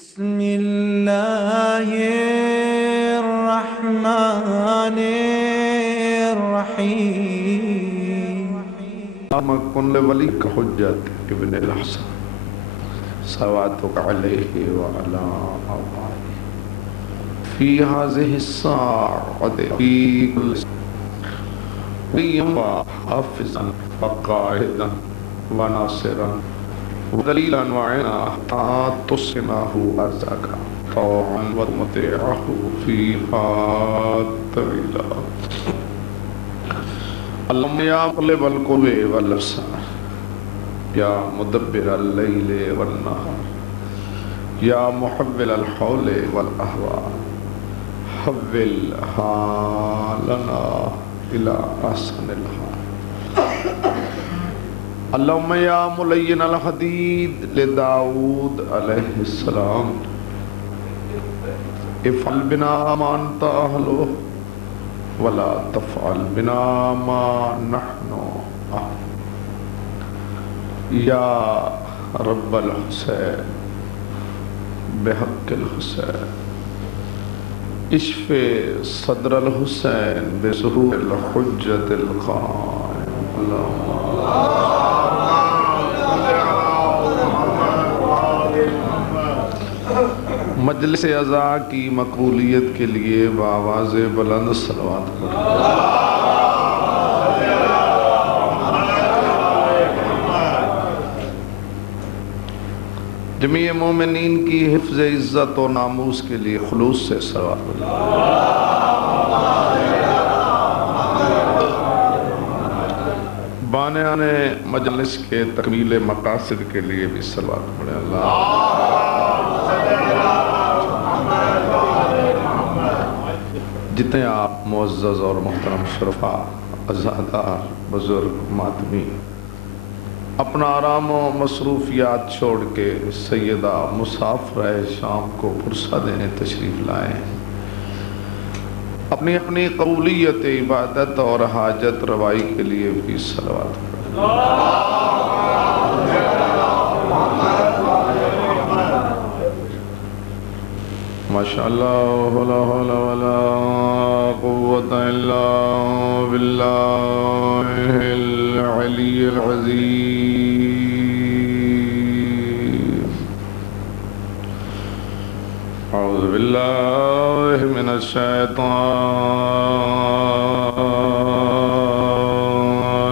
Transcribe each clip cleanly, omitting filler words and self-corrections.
بسم الله الرحمن الرحيم. كن لوليك حجة ابن الحسن صلواتك عليه وعلى آله في هذه الساعة في كل يوم حافظا وقائدا وناصرا ودليلا وعنا تصنعه أرزاك طوعا ومطيعه فيها طويلا. اللهم يا مقلب القلوب والأبصار يا مدبر الليل والنهار يا محول الحول والأهوال حول حالنا إلى أحسن الحال. اللهم يا ملين الحديد لداود عليه السلام افعل بنا ما أنت أهله ولا تفعل بنا ما نحن أهله. يا رب الحسين بحق الحسين اشف صدر الحسين بظهور الحجة القائم. اللهم مجلس عزا کی مقبولیت کے لیے بآواز بلند صلوات پڑھیں. جمیع مومنین کی حفظ عزت و ناموس کے لیے خلوص سے صلوات پڑھیں. بانیان مجلس کے تکمیل مقاصد کے لیے بھی صلوات پڑھیں. اللہ جتنے آپ معزز اور محترم شرفاء عزادار بزرگ ماتمی اپنا آرام و مصروفیات چھوڑ کے سیدہ مسافرہ شام کو پرسہ دینے تشریف لائے ہیں، اپنی اپنی قبولیت عبادت اور حاجت روائی کے لیے بھی صلوات پڑھیں. ماشاءاللہ لا حول ولا قوة الا باللہ العلی العظیم. اعوذ باللہ من الشیطان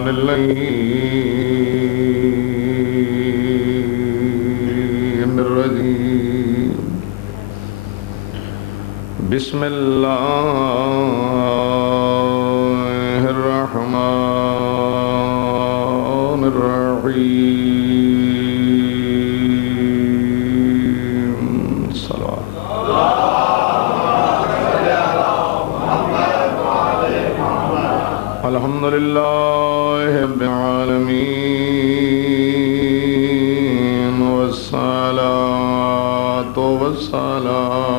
اللعین الرجیم. بسم اللہ الرحمن الرحیم. صلوات الحمدللہ رب العالمین والصلاة والسلام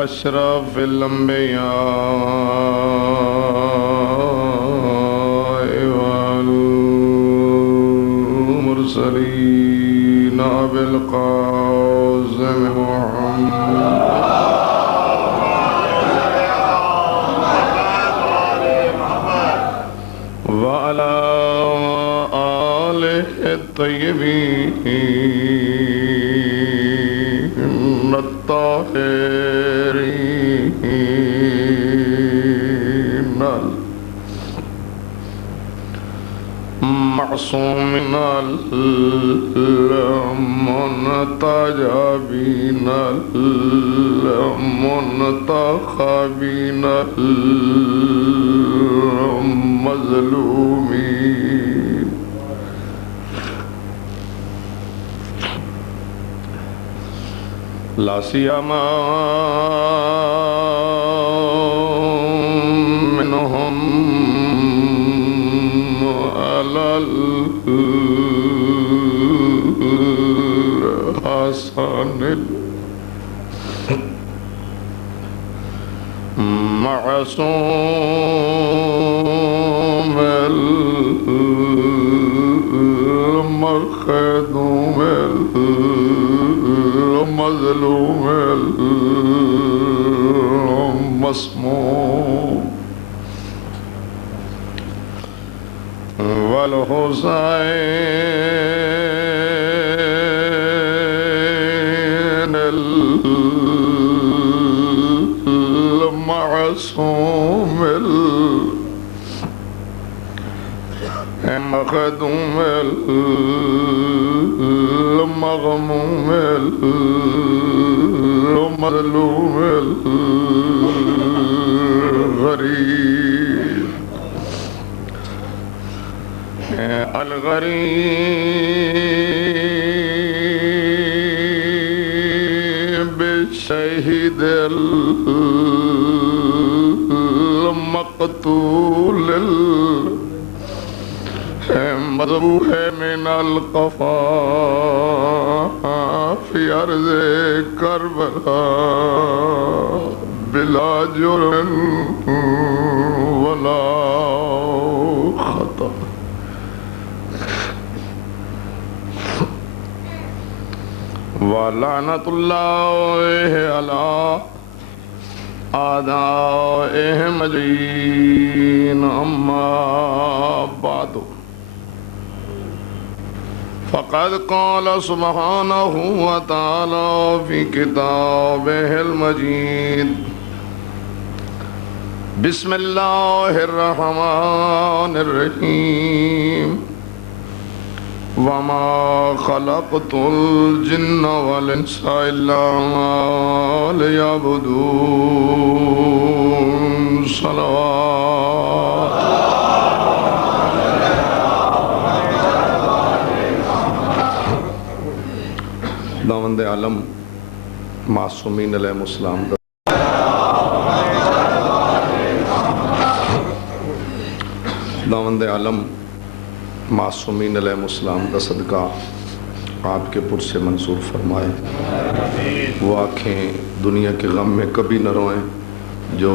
اشرف الانبیاء والمرسلین بالقاسم محمد وعلى آله الطيبين الطاهرين المعصومين المنتجبين المنتخبين المظلومين. لا سيما منهم على الحسن المعصوم قیدوں میں مظلوم مسموم والحسین المعصوم المخدوم المغموم المظلوم الغریب الغریب شہید المقتول مذبوح من القفا فی ارض کربلا بلا جرم ولا خطا وَلَعْنَةُ اللَّهِ عَلَىٰ أَعْدَائِهِمْ أَجْمَعِينَ أَمَّا بَعْدُ فقد قال سبحانه وتعالى في كتابه المجيد بسم الله الرحمن الرحيم وما خلقت الجن والانس الا ليعبدون صلوات خداوند عالم معصومین علیہ السلام خداوند عالم معصومین علیہ السلام کا صدقہ آپ کے پر سے منظور فرمائے وہ آنکھیں دنیا کے غم میں کبھی نہ روئیں جو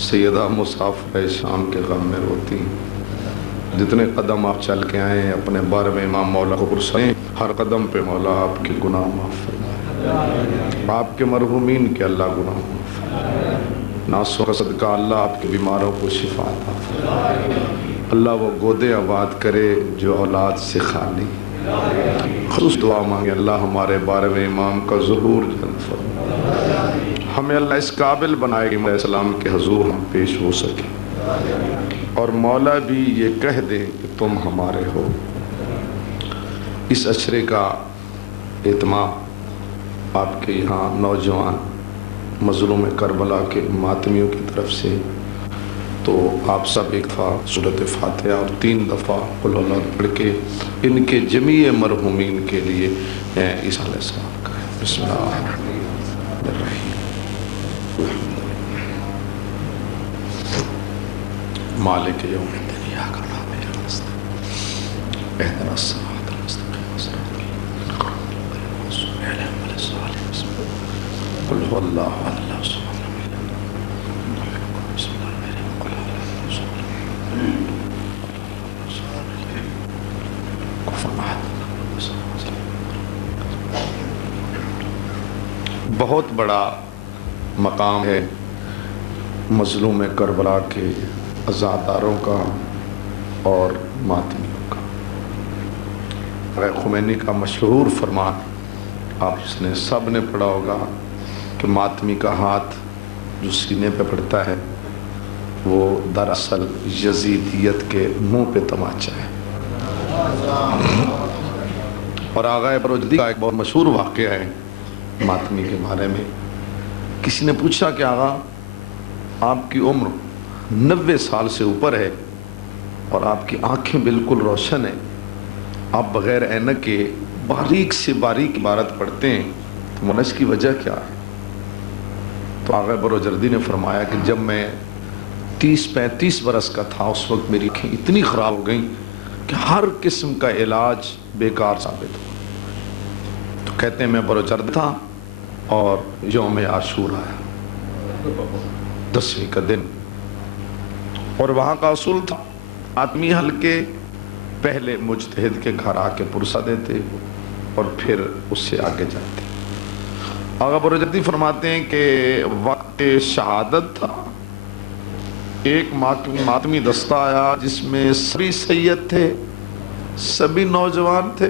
سیدہ مسافر شام کے غم میں روتی ہیں جتنے قدم آپ چل کے آئے ہیں اپنے بارے میں امام مولا کو پرسائیں ہر قدم پہ مولا آپ کے گناہ معاف فرمائے آپ کے مرحومین کے اللہ گناہ معاف فرمائے ناسوں کا صدقہ اللہ آپ کے بیماروں کو شفا عطا فرمائے اللہ وہ گودے آباد کرے جو اولاد سے خالی خصوص دعا مانگے اللہ ہمارے بارے میں امام کا ظہور جلد فرمائے ہمیں اللہ اس قابل بنائے کہ علیہ السلام کے حضور ہم پیش ہو سکیں اور مولا بھی یہ کہہ دے کہ تم ہمارے ہو اس اشرے کا اہتمام آپ کے یہاں نوجوان مظلوم کربلا کے ماتمیوں کی طرف سے تو آپ سب ایک دفعہ سورۃ فاتحہ اور 3 دفعہ قل اللہ پڑھ کے ان کے جمیع مرحومین کے لیے عیسیٰ علیہ السلام کا ہے بسم اللہ الرحمن الرحیم مالک یوم الدین ایاک نعبد و ایاک نستعین اهدنا الصراط المستقیم صراط الذین انعمت علیہم قل هو اللہ احد اللہ الصمد لم یلد ولم یولد بسم اللہ الرحمن الرحیم بہت بڑا مقام ہے مظلوم کربلا کے عزاداروں کا اور ماتمیوں کا خمینی کا مشہور فرمان آپ اس نے سب نے پڑھا ہوگا کہ ماتمی کا ہاتھ جو سینے پہ پڑتا ہے وہ دراصل یزیدیت کے منہ پہ تماچا ہے اور آغا بروجردی کا ایک بہت مشہور واقعہ ہے ماتمی کے بارے میں کسی نے پوچھا کہ آغا آپ کی عمر 90 سال سے اوپر ہے اور آپ کی آنکھیں بالکل روشن ہیں آپ بغیر اینک کے باریک سے باریک عبارت پڑھتے ہیں تو مولا اس کی وجہ کیا ہے تو آغا بروجردی نے فرمایا کہ جب میں 30-35 برس کا تھا اس وقت میری آنکھیں اتنی خراب ہو گئیں کہ ہر قسم کا علاج بیکار ثابت ہوا تو کہتے ہیں میں بروجرد تھا اور یوم عاشورہ آیا 10ویں کا دن اور وہاں کا اصول تھا آدمی حلقے پہلے مجتہد کے گھر آ کے پرسہ دیتے اور پھر اس سے آگے جاتے. آقا برجردی فرماتے ہیں کہ وقت شہادت تھا، ایک ماتمی دستہ آیا جس میں سبھی سید تھے، سبھی نوجوان تھے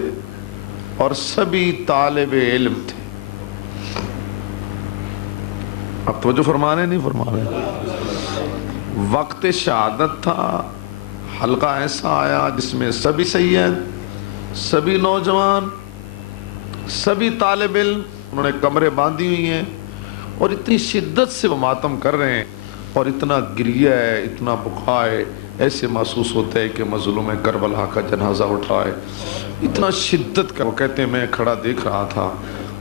اور سبھی طالب علم تھے. اب توجہ فرما رہے نہیں فرما رہے؟ وقت شہادت تھا، حلقہ ایسا آیا جس میں سبھی سید، سبھی نوجوان، سبھی طالب علم، انہوں نے کمرے باندھی ہوئی ہیں اور اتنی شدت سے وہ ماتم کر رہے ہیں اور اتنا گریہ ہے، اتنا بکا ہے، ایسے محسوس ہوتا ہے کہ مظلوم کربلا کا جنازہ اٹھا ہے. اتنا شدت کا، وہ کہتے ہیں میں کھڑا دیکھ رہا تھا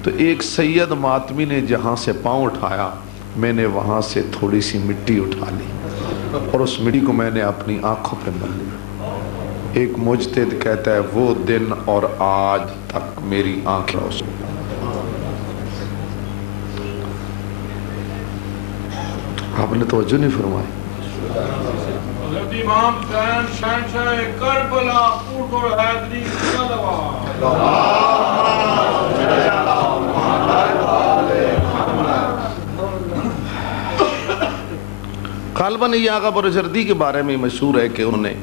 تو ایک سید ماتمی نے جہاں سے پاؤں اٹھایا میں نے وہاں سے تھوڑی سی مٹی اٹھا لی اور اس مٹی کو میں نے اپنی آنکھوں پہ مل لی. ایک مجتہد کہتا ہے وہ دن اور آج تک میری آنکھیں روشن. آپ نے توجہ نہیں فرمائی. حضرت امام حسین شہنشاہ کربلا اونٹ اور حیدری غالباً یہ آقا برجردی کے بارے میں مشہور ہے کہ انہوں نے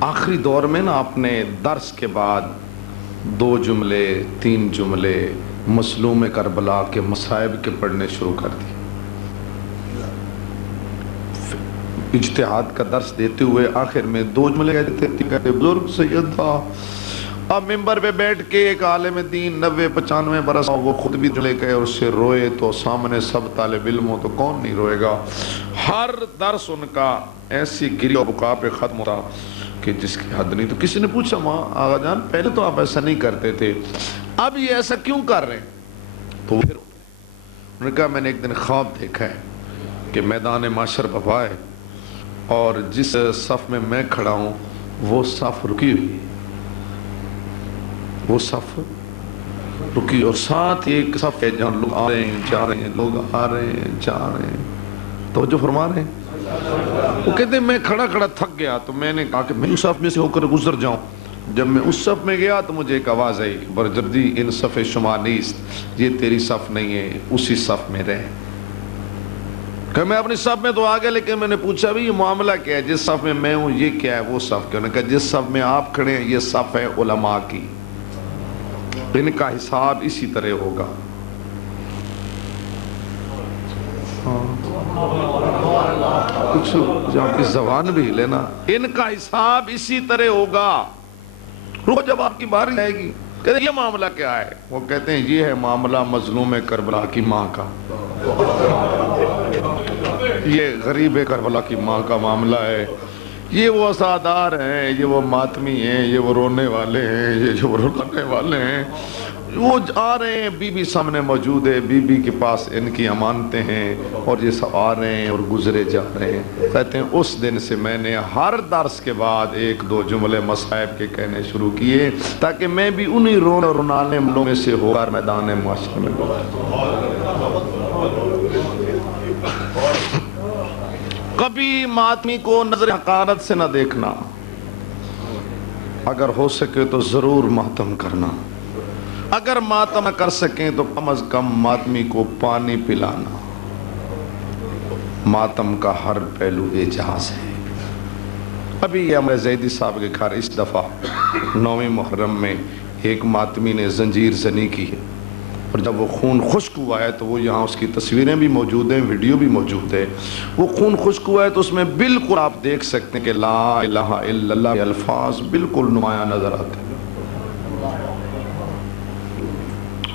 آخری دور میں نا اپنے درس کے بعد 2 جملے 3 جملے مظلوم کربلا کے مصائب کے پڑھنے شروع کر دی. اجتہاد کا درس دیتے ہوئے آخر میں 2 جملے کہتے بزرگ سید تھا. اب ممبر پہ بیٹھ کے ایک عالم دین 90-95 برس وہ خود بھی جملے کہے اور اس سے روئے تو سامنے سب طالب علم ہو تو کون نہیں روئے گا. ہر درس ان کا ایسی گری و بکا پہ ختم ہوتا کہ جس کی حد نہیں. تو کسی نے پوچھا ماں آقا جان پہلے تو آپ ایسا نہیں کرتے تھے، اب یہ ایسا کیوں کر رہے ہیں؟ تو پھر انہوں نے کہا میں نے ایک دن خواب دیکھا ہے کہ میدان معاشر پہ ہے اور جس صف میں میں کھڑا ہوں وہ صف رکی ہوئی، وہ صف رکی اور ساتھ ایک صف ہے جہاں لوگ آ رہے ہیں جا رہے ہیں، لوگ آ رہے ہیں جا رہے ہیں. توجہ فرما رہے ہیں؟ وہ کہتے ہیں میں کھڑا کھڑا تھک گیا تو میں نے کہا کہ میں اس صف میں سے ہو کر گزر جاؤں. جب میں اس صف میں گیا تو مجھے ایک آواز آئی کہ برجردی ان صف شما نیست، یہ تیری صف نہیں ہے، اسی صف میں رہ. کہ میں اپنی صف میں تو آ گیا لیکن میں نے پوچھا بھی یہ معاملہ کیا ہے، جس صف میں ہوں یہ کیا ہے وہ صف کیا؟ انہوں نے کہا جس صف میں آپ کھڑے ہیں یہ صف ہے علماء کی، ان کا حساب اسی طرح ہوگا. کچھ آپ کی زبان بھی لینا، ان کا حساب اسی طرح ہوگا. روح جب آپ کی باری آئے گی کہتے ہیں یہ معاملہ کیا ہے؟ وہ کہتے ہیں یہ ہے معاملہ مظلوم کربلا کی ماں کا، یہ غریب کربلا کی ماں کا معاملہ ہے. یہ وہ عزادار ہیں، یہ وہ ماتمی ہیں، یہ وہ رونے والے ہیں، یہ جو رلانے والے ہیں. وہ آ رہے ہیں، بی بی سامنے موجود ہے، بی بی کے پاس ان کی امانتیں ہیں اور یہ سب آ رہے ہیں اور گزرے جا رہے ہیں. کہتے ہیں اس دن سے میں نے ہر درس کے بعد 1-2 جملے مصائب کے کہنے شروع کیے تاکہ میں بھی انہی رونے اور رنانے والوں میں سے ہو کر میدان معاشر میں کبھی ماتمی کو نظر حقارت سے نہ دیکھنا، اگر ہو سکے تو ضرور ماتم کرنا، اگر ماتم نہ کر سکیں تو کم از کم ماتمی کو پانی پلانا. ماتم کا ہر پہلو اعجاز ہے. ابھی یہ ہمارے زیدی صاحب کے گھر اس دفعہ 9 محرم میں ایک ماتمی نے زنجیر زنی کی ہے اور جب وہ خون خشک ہوا ہے تو وہ یہاں اس کی تصویریں بھی موجود ہیں، ویڈیو بھی موجود ہے. وہ خون خشک ہوا ہے تو اس میں بالکل آپ دیکھ سکتے ہیں کہ لا الہ الا اللہ کے الفاظ بالکل نمایاں نظر آتے ہیں.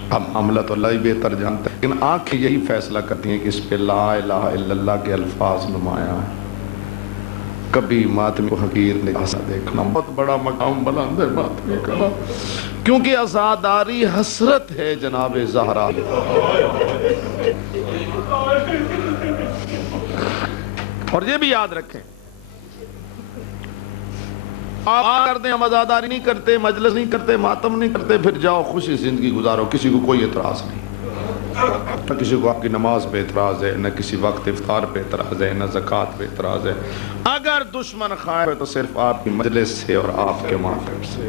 اب معاملہ تو اللہ ہی بہتر جانتا ہے لیکن آنکھیں یہی فیصلہ کرتی ہیں کہ اس پہ لا الہ الا اللہ کے الفاظ نمایاں ہیں. کبھی ماتمی کو حقیر نگاہ سے دیکھنا بہت بڑا مقام بلند ہے ماتمی کا، کیونکہ عزاداری حسرت ہے جناب زہرا. اور یہ بھی یاد رکھیں آپ کر دیں ہم عزاداری نہیں کرتے، مجلس نہیں کرتے، ماتم نہیں کرتے، پھر جاؤ خوشی زندگی گزارو، کسی کو کوئی اعتراض نہیں. نہ کسی کو آپ کی نماز پہ اعتراض ہے، نہ کسی وقت افطار پہ اعتراض ہے، نہ زکوٰۃ پہ اعتراض ہے۔ اگر دشمن خائف ہے تو صرف آپ کی مجلس سے اور آپ کے ماتم سے۔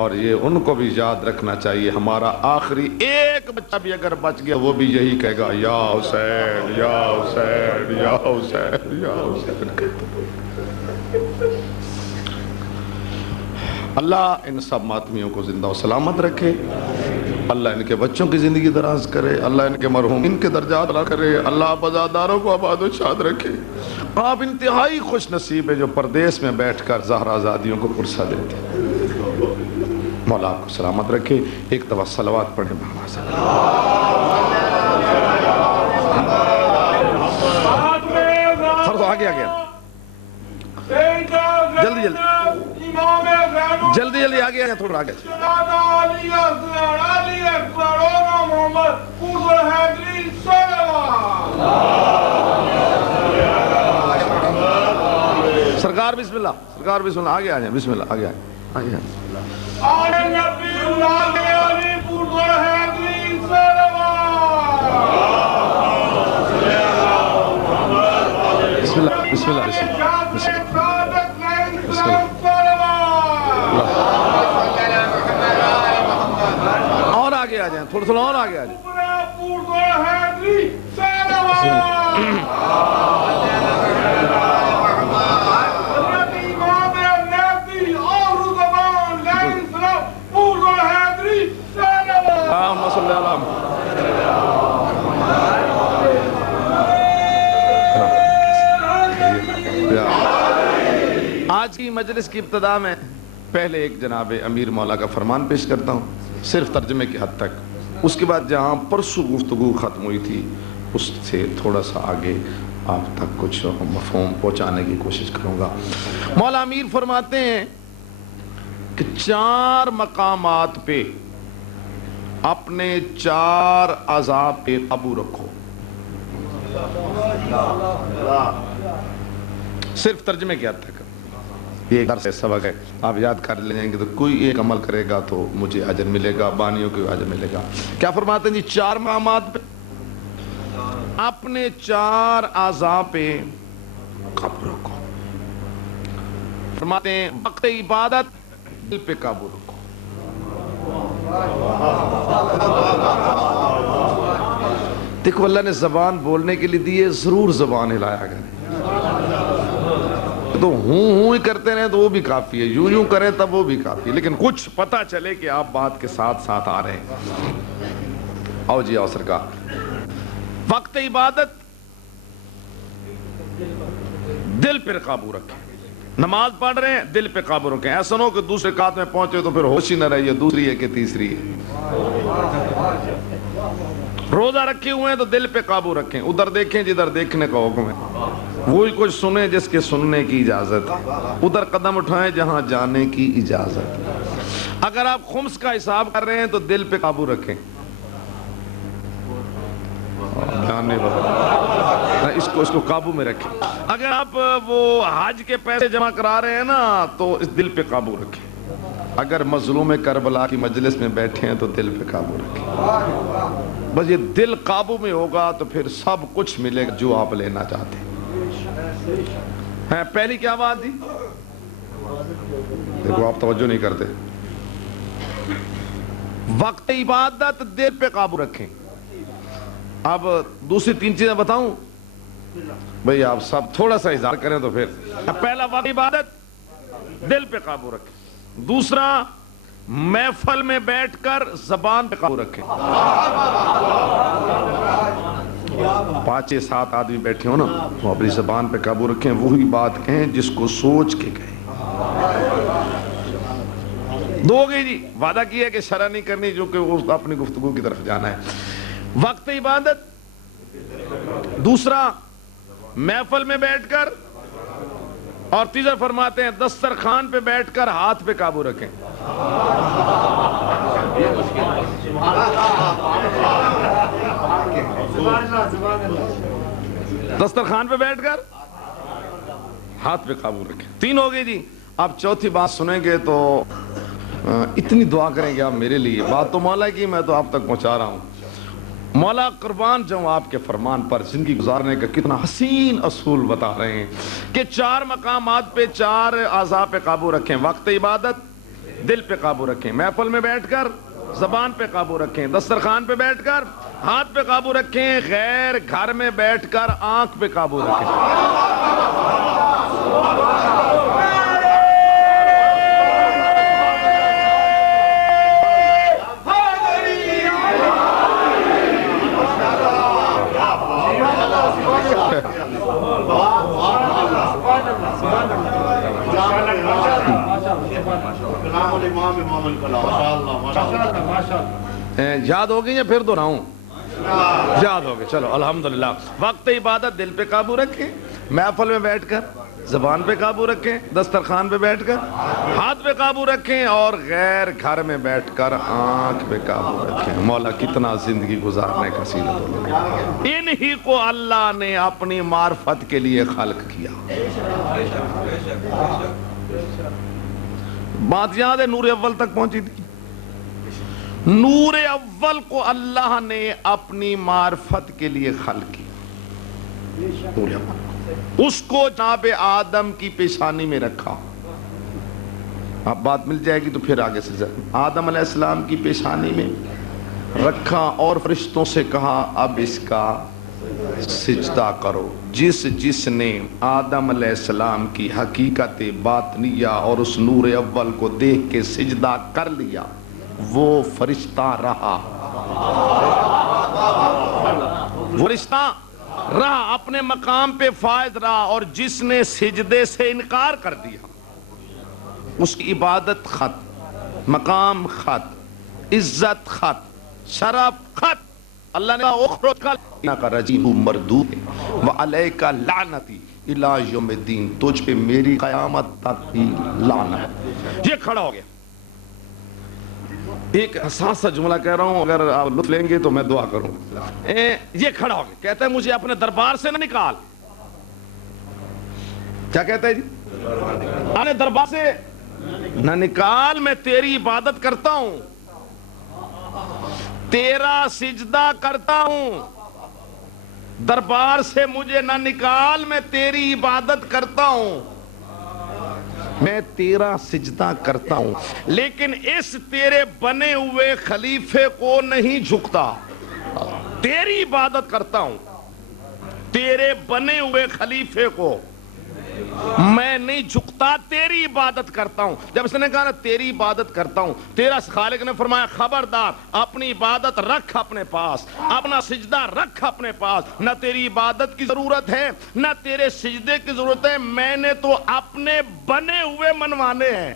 اور یہ ان کو بھی یاد رکھنا چاہیے، ہمارا آخری ایک بچہ بھی اگر بچ گیا وہ بھی یہی کہے گا، یا حسین یا حسین یا حسین یا حسین۔ اللہ ان سب ماتمیوں کو زندہ و سلامت رکھے، اللہ ان کے بچوں کی زندگی دراز کرے، اللہ ان کے مرحومین کے درجات علا کرے، اللہ آباداروں کو آباد و شاد رکھے۔ آپ انتہائی خوش نصیب ہیں جو پردیس میں بیٹھ کر زہرا زادیوں کو پرسہ دیتے ہیں۔ مولا آپ کو سلامت رکھے۔ ایک دفعہ صلوات پڑھیں محمد صلی اللہ علیہ وسلم۔ فرض آگے آگے جلدی جلدی جلدی جلدی آگے آگے تھوڑا آگے۔ سرکار بسم اللہ، سرکار بسم اللہ، آگے آ جائیں، بسم اللہ، آگے آگے آگے آگے۔ بسم اللہ بسم اللہ بسم اللہ بسم اللہ۔ اور آگے آ جائیں، تھوڑا تھوڑا اور آگے آ جائیں۔ آج کی مجلس کی ابتدا میں پہلے ایک جناب امیر مولا کا فرمان پیش کرتا ہوں، صرف ترجمے کی حد تک۔ اس کے بعد جہاں پرسوں گفتگو ختم ہوئی تھی اس سے تھوڑا سا آگے آپ تک کچھ مفہوم پہنچانے کی کوشش کروں گا۔ مولا امیر فرماتے ہیں کہ 4 مقامات پہ اپنے 4 اعضاء پہ قابو رکھو۔ صرف ترجمے کی حد تک، یہ ایک درس سبق ہے، آپ یاد کر لے جائیں گے تو کوئی ایک عمل کرے گا تو مجھے اجر ملے گا، بانیوں کو اجر ملے گا۔ کیا فرماتے ہیں جی؟ 4 مقامات پہ اپنے 4 اعضاء پہ قابو رکھو۔ فرماتے ہیں وقت عبادت دل پہ قابو رکھو۔ دیکھو اللہ نے زبان بولنے کے لیے دی ہے، ضرور زبان ہلایا کریں۔ تو ہوں ہی کرتے رہیں تو وہ بھی کافی ہے، یوں یوں کریں تب وہ بھی کافی ہے، لیکن کچھ پتہ چلے کہ آپ بات کے ساتھ ساتھ آ رہے ہیں۔ آؤ جی آؤ سرکار۔ وقت عبادت دل پر قابو رکھیں۔ نماز پڑھ رہے ہیں دل پہ قابو رکھیں، ایسا نہ ہو کہ دوسرے رکعت میں پہنچے تو پھر ہوش ہی نہ رہی ہے دوسری ہے کہ تیسری ہے۔ روزہ رکھے ہوئے ہیں تو دل پہ قابو رکھیں، ادھر دیکھیں جدھر دیکھنے کا حکم ہے، وہی کچھ سنیں جس کے سننے کی اجازت ہے، ادھر قدم اٹھائیں جہاں جانے کی اجازت ہے۔ اگر آپ خمس کا حساب کر رہے ہیں تو دل پہ قابو رکھیں، اس کو قابو میں رکھیں۔ اگر آپ وہ حج کے پیسے جمع کرا رہے ہیں نا تو اس دل پہ قابو رکھیں۔ اگر مظلوم کربلا کی مجلس میں بیٹھے ہیں تو دل پہ قابو رکھیں۔ بس یہ دل قابو میں ہوگا تو پھر سب کچھ ملے گا جو آپ لینا چاہتے ہیں۔ پہلی کیا بات تھی؟ دیکھو آپ توجہ نہیں کرتے۔ وقت عبادت دل پہ قابو رکھیں۔ اب دوسری 3 چیزیں بتاؤں بھئی، آپ سب تھوڑا سا اظہار کریں تو پھر۔ پہلا وقت عبادت دل پہ قابو رکھیں۔ دوسرا محفل میں بیٹھ کر زبان پہ قابو رکھیں۔ 5-7 آدمی بیٹھے ہو نا وہ اپنی زبان پہ قابو رکھیں، وہی بات کہیں جس کو سوچ کے کہیں۔ 2 ہو گئی جی، وعدہ کیا ہے کہ شرع نہیں کرنی جو کہ وہ اپنی گفتگو کی طرف جانا ہے۔ وقت عبادت، دوسرا محفل میں بیٹھ کر، اور تیسرا فرماتے ہیں دسترخوان پہ بیٹھ کر ہاتھ پہ قابو رکھیں۔ دسترخوان پہ بیٹھ کر ہاتھ پہ قابو رکھیں۔ 3 ہو گئی جی۔ آپ چوتھی بات سنیں گے تو اتنی دعا کریں گے آپ میرے لیے، بات تو مولا کی میں تو آپ تک پہنچا رہا ہوں۔ مولا قربان جاؤں آپ کے فرمان پر زندگی گزارنے کا کتنا حسین اصول بتا رہے ہیں کہ 4 مقامات پہ 4 اعضاء پہ قابو رکھیں. وقت عبادت دل پہ قابو رکھیں, محفل میں بیٹھ کر زبان پہ قابو رکھیں, دسترخوان پہ بیٹھ کر ہاتھ پہ قابو رکھیں, غیر گھر میں بیٹھ کر آنکھ پہ قابو رکھیں. یاد ہو گئی یا پھر دہراؤں؟ یاد ہو گئی, چلو الحمدللہ. وقت عبادت دل پہ قابو رکھیں, محفل میں بیٹھ کر زبان پہ قابو رکھیں, دسترخوان پہ بیٹھ کر ہاتھ پہ قابو رکھیں, اور غیر گھر میں بیٹھ کر آنکھ پہ قابو رکھیں. مولا کتنا زندگی گزارنے کا سیرت ہو. انہی کو اللہ نے اپنی معرفت کے لیے خلق کیا. بات یاد ہے نور اول تک پہنچی تھی. نور اول کو اللہ نے اپنی معرفت کے لیے خلق کیا. نور اول اس کو جناب آدم کی پیشانی میں رکھا. اب بات مل جائے گی تو پھر آگے سے آدم علیہ السلام کی پیشانی میں رکھا اور فرشتوں سے کہا اب اس کا سجدہ کرو. جس نے آدم علیہ السلام کی حقیقت باطنیہ اور اس نور اول کو دیکھ کے سجدہ کر لیا وہ فرشتہ رہا. فرشتہ رہا, اپنے مقام پہ فائز رہا. اور جس نے سجدے سے انکار کر دیا اس کی عبادت خط, مقام خط, عزت خط, شرف خط. اللہ نے اخرج کا رجیم مردود وعلیک لعنتی الی یوم الدین, تجھ پہ میری قیامت تک بھی لعنت. یہ کھڑا ہو گیا. ایک حساس سا جملہ کہہ رہا ہوں, اگر آپ لطف لیں گے تو میں دعا کروں. یہ کھڑا ہو گیا, کہتا ہے مجھے اپنے دربار سے نہ نکال. کیا کہتا ہے جی؟ اپنے دربار سے نہ نکال, میں تیری عبادت کرتا ہوں, تیرا سجدہ کرتا ہوں. دربار سے مجھے نہ نکال, میں تیری عبادت کرتا ہوں, میں تیرا سجدہ کرتا ہوں, لیکن اس تیرے بنے ہوئے خلیفے کو نہیں جھکتا. تیری عبادت کرتا ہوں, تیرے بنے ہوئے خلیفے کو میں نہیں جھکتا, تیری عبادت کرتا ہوں. جب اس نے کہا نا تیری عبادت کرتا ہوں, تیرا خالق نے فرمایا خبردار, اپنی عبادت رکھ اپنے پاس, اپنا سجدہ رکھ اپنے پاس. نہ تیری عبادت کی ضرورت ہے نہ تیرے سجدے کی ضرورت ہے, میں نے تو اپنے بنے ہوئے منوانے ہیں.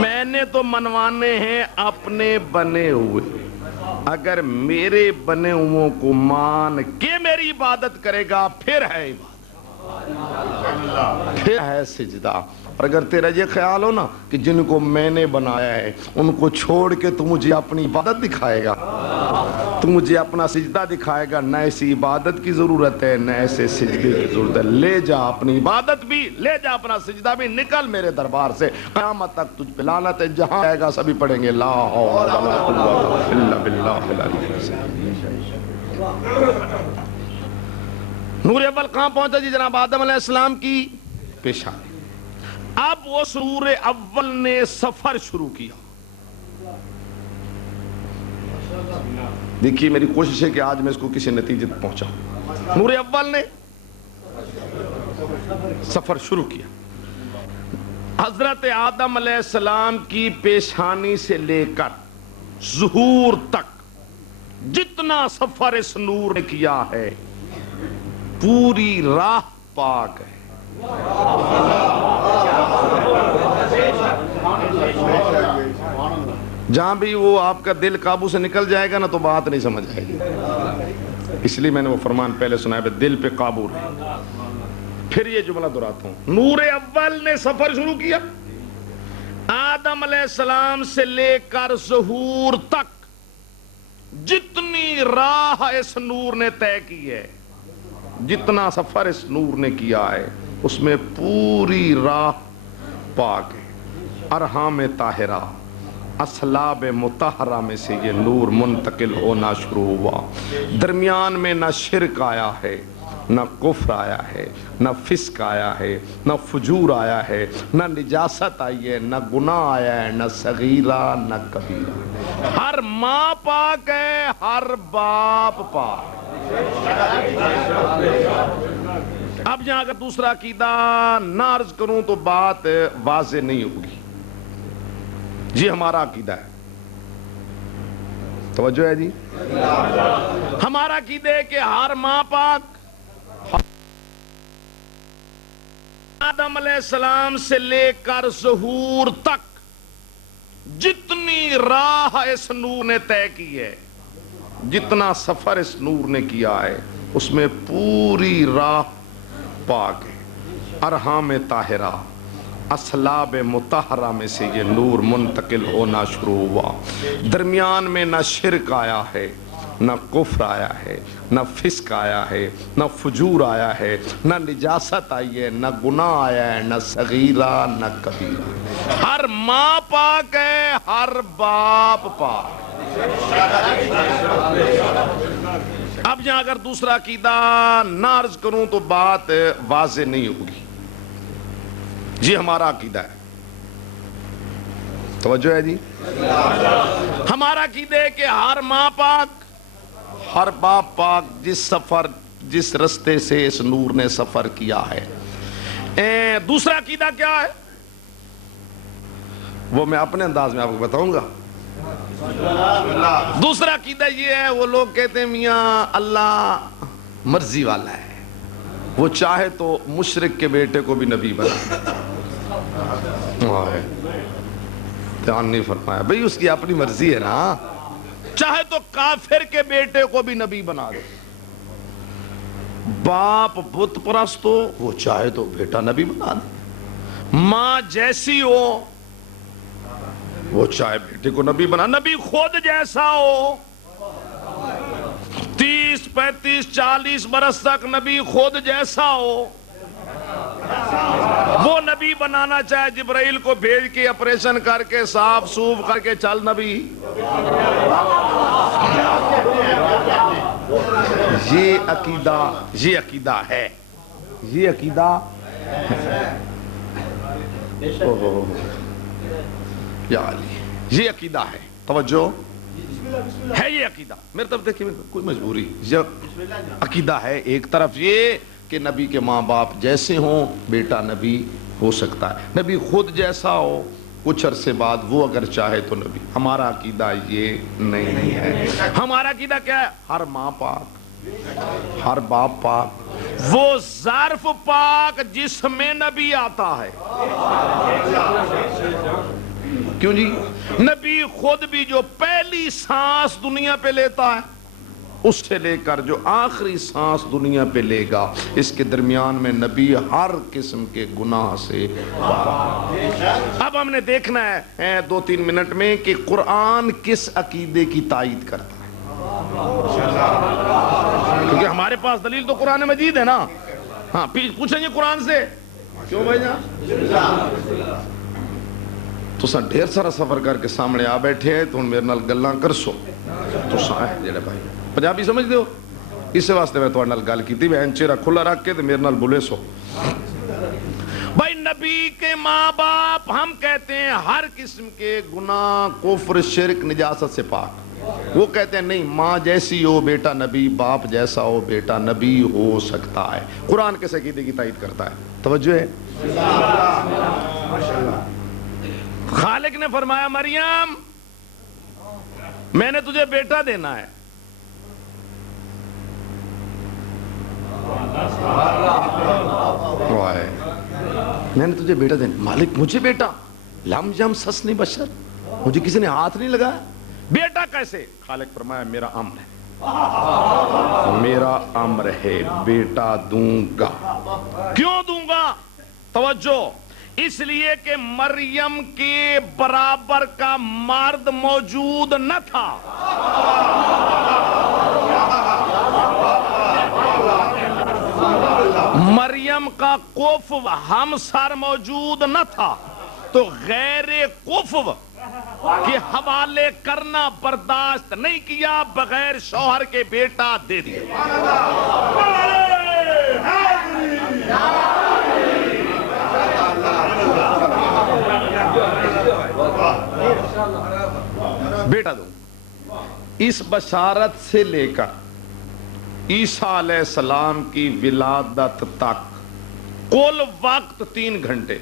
میں نے تو منوانے ہیں اپنے بنے ہوئے. اگر میرے بنے ہوئوں کو مان کے میری عبادت کرے گا پھر ہے عبادت, پھر ہے سجدہ. اور اگر تیرا یہ خیال ہو نا کہ جن کو میں نے بنایا ہے ان کو چھوڑ کے تو مجھے اپنی عبادت دکھائے گا, تو مجھے اپنا سجدہ دکھائے گا, نہ ایسی عبادت کی ضرورت ہے نہ ایسے سجدے کی ضرورت ہے. لے جا اپنی عبادت بھی, لے جا اپنا سجدہ بھی, نکل میرے دربار سے, قیامت تک تجھ پہ لعنت ہے. جہاں آئے گا سبھی پڑھیں گے لا حول ولا قوت الا باللہ العلی العظیم. نور اول کہاں پہنچا جی؟ جناب آدم علیہ السلام کی پیشانی. اب اس نور اول نے سفر شروع کیا. دیکھیے میری کوشش ہے کہ آج میں اس کو کسی نتیجے تک پہنچاؤں. نور اول نے سفر شروع کیا. حضرت آدم علیہ السلام کی پیشانی سے لے کر ظہور تک جتنا سفر اس نور نے کیا ہے پوری راہ پاک ہے. جہاں بھی وہ آپ کا دل قابو سے نکل جائے گا نا تو بات نہیں سمجھ آئے گی. اس لیے میں نے وہ فرمان پہلے سنایا ہے دل پہ قابو رہے. پھر یہ جملہ دہراتا ہوں, نور اول نے سفر شروع کیا. آدم علیہ السلام سے لے کر ظہور تک جتنی راہ اس نور نے طے کی ہے جتنا سفر اس نور نے کیا ہے اس میں پوری راہ پاک ہے. ارحام طاہرہ اسلاب مطہرہ میں سے یہ نور منتقل ہونا شروع ہوا. درمیان میں نہ شرک آیا ہے، نہ کفر آیا ہے، نہ فسق آیا ہے، نہ فجور آیا ہے، نہ نجاست آئی ہے، نہ گناہ آیا ہے، نہ صغیرہ نہ کبیرہ. ہر ماں پاک ہے، ہر باپ پاک. اب یہاں اگر دوسرا عقیدہ نہ عرض کروں تو بات واضح نہیں ہوگی. جی ہمارا عقیدہ ہے، توجہ ہے جی، ہمارا عقیدہ ہے کہ ہر ماں پاک آدم علیہ السلام سے لے کر ظہور تک جتنی راہ اس نور نے طے کی ہے، جتنا سفر اس نور نے کیا ہے اس میں پوری راہ پاک ہے. ارحام طاہرہ اسلاب مطہرہ میں سے یہ نور منتقل ہونا شروع ہوا. درمیان میں نہ شرک آیا ہے، نہ کفر آیا ہے، نہ فسق آیا ہے، نہ فجور آیا ہے، نہ نجاست آئی ہے، نہ گناہ آیا ہے، نہ صغیرہ نہ کبیرہ. ہر ماں پاک ہے، ہر باپ پاک. اب یہاں اگر دوسرا عقیدہ نہ عرض کروں تو بات واضح نہیں ہوگی. جی ہمارا عقیدہ ہے، توجہ ہے جی، ہمارا عقیدہ ہے کہ ہر ماں پاک ہر باپ پاک جس رستے سے اس نور نے سفر کیا ہے. دوسرا عقیدہ کیا ہے وہ میں اپنے انداز میں آپ کو بتاؤں گا. دوسرا عقیدہ یہ ہے، وہ لوگ کہتے ہیں میاں اللہ مرضی والا ہے، وہ چاہے تو مشرک کے بیٹے کو بھی نبی بنا. دھیان نہیں فرمایا بھئی، اس کی اپنی مرضی ہے نا. چاہے تو کافر کے بیٹے کو بھی نبی بنا دے. باپ بت پرست ہو، وہ چاہے تو بیٹا نبی بنا دے. ماں جیسی ہو، وہ چاہے بیٹے کو نبی بنا. نبی خود جیسا ہو، 30 35 40 برس تک نبی خود جیسا ہو، وہ نبی بنانا چاہے جبرائیل کو بھیج کے آپریشن کر کے صاف سوف کر کے چل نبی. یہ عقیدہ ہے، یہ عقیدہ یا علی، یہ عقیدہ ہے. توجہ ہے، یہ عقیدہ میرے طرف دیکھیں، کوئی مجبوری، یہ عقیدہ ہے. ایک طرف یہ کہ نبی کے ماں باپ جیسے ہوں بیٹا نبی ہو سکتا ہے، نبی خود جیسا ہو کچھ عرصے بعد وہ اگر چاہے تو نبی. ہمارا عقیدہ یہ نہیں ہے. ہمارا عقیدہ کیا ہے؟ ہر ماں پاک ہر باپ پاک، وہ ظرف پاک جس میں نبی آتا ہے. کیوں جی؟ نبی خود بھی جو پہلی سانس دنیا پہ لیتا ہے اس سے لے کر جو آخری سانس دنیا پہ لے گا، اس کے درمیان میں نبی ہر قسم کے گناہ سے پاک. اب ہم نے دیکھنا ہے 2-3 منٹ میں کہ قرآن کس عقیدے کی تائید کرتا ہے، کیونکہ ہمارے پاس دلیل تو قرآن مجید ہے نا. ہاں پوچھیں گے قرآن سے کیوں بھائی جان؟ تو سا ڈھیر سارا سفر کر کے سامنے آ بیٹھے ہیں تو میرے نال گلاں کر سو. تو سا ہے جڑے بھائی پنجابی سمجھ دے ہو، اس واسطے میں تھوڑے نال گل کیتی، میں چہرہ کھلا رکھ کے تے میرے نال بولے سو. بھائی نبی کے ماں باپ ہم کہتے ہیں ہر قسم کے گناہ کفر شرک نجاست سے پاک. وہ کہتے ہیں نہیں، ماں جیسی ہو بیٹا نبی، باپ جیسا ہو بیٹا نبی ہو سکتا ہے. قرآن کس عقیدے کی تائید کرتا ہے؟ توجہ ہے. خالق نے فرمایا مریم میں نے تجھے بیٹا دینا ہے. میں نے تجھے بیٹا دینا. مالک مجھے بیٹا؟ لم یم سسنی بشر، مجھے کسی نے ہاتھ نہیں لگایا. بیٹا کیسے؟ خالق فرمایا میرا امر ہے، میرا امر ہے بیٹا دوں گا. کیوں دوں گا؟ توجہ، اس لیے کہ مریم کے برابر کا مرد موجود نہ تھا. مریم کا کفو ہمسر موجود نہ تھا تو غیر کفو کے حوالے کرنا برداشت نہیں کیا، بغیر شوہر کے بیٹا دے دیا۔ بیٹا دوں۔ اس بشارت سے لے کر عیسیٰ علیہ السلام کی ولادت تک کل وقت 3 گھنٹے۔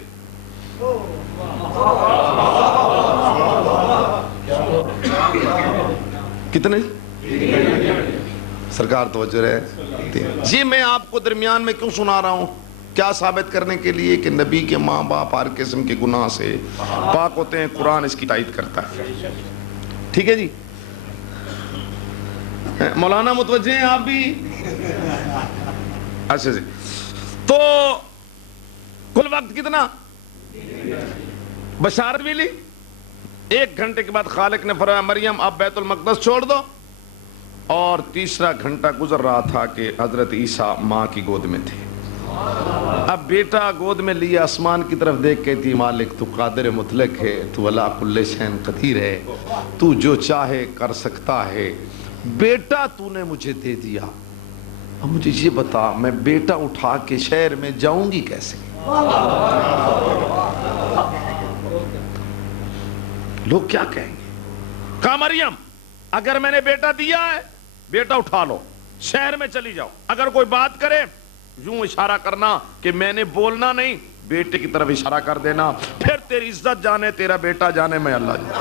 کتنے؟ سرکار توجہ رہے۔ جی میں آپ کو درمیان میں کیوں سنا رہا ہوں؟ کیا ثابت کرنے کے لیے کہ نبی کے ماں باپ ہر قسم کے گناہ سے پاک ہوتے ہیں، قرآن اس کی تائید کرتا ہے۔ ٹھیک ہے جی، مولانا متوجہ ہیں آپ بھی؟ اچھا جی، تو کل وقت کتنا؟ بشارت بھی لی۔ 1 گھنٹے کے بعد خالق نے فرمایا مریم اب بیت المقدس چھوڑ دو، اور تیسرا گھنٹہ گزر رہا تھا کہ حضرت عیسیٰ ماں کی گود میں تھے۔ اب بیٹا گود میں لیا، آسمان کی طرف دیکھ کے تھی مالک تو قادر مطلق ہے، تو علی کل شیء قدیر ہے، تو جو چاہے کر سکتا ہے، بیٹا تو نے مجھے دے دیا، اب مجھے یہ بتا میں بیٹا اٹھا کے شہر میں جاؤں گی کیسے؟ لوگ کیا کہیں گے؟ کہا مریم اگر میں نے بیٹا دیا ہے بیٹا اٹھا لو، شہر میں چلی جاؤ، اگر کوئی بات کرے یوں اشارہ کرنا کہ میں نے بولنا نہیں، بیٹے کی طرف اشارہ کر دینا، پھر تیری عزت جانے تیرا بیٹا جانے میں اللہ جانے۔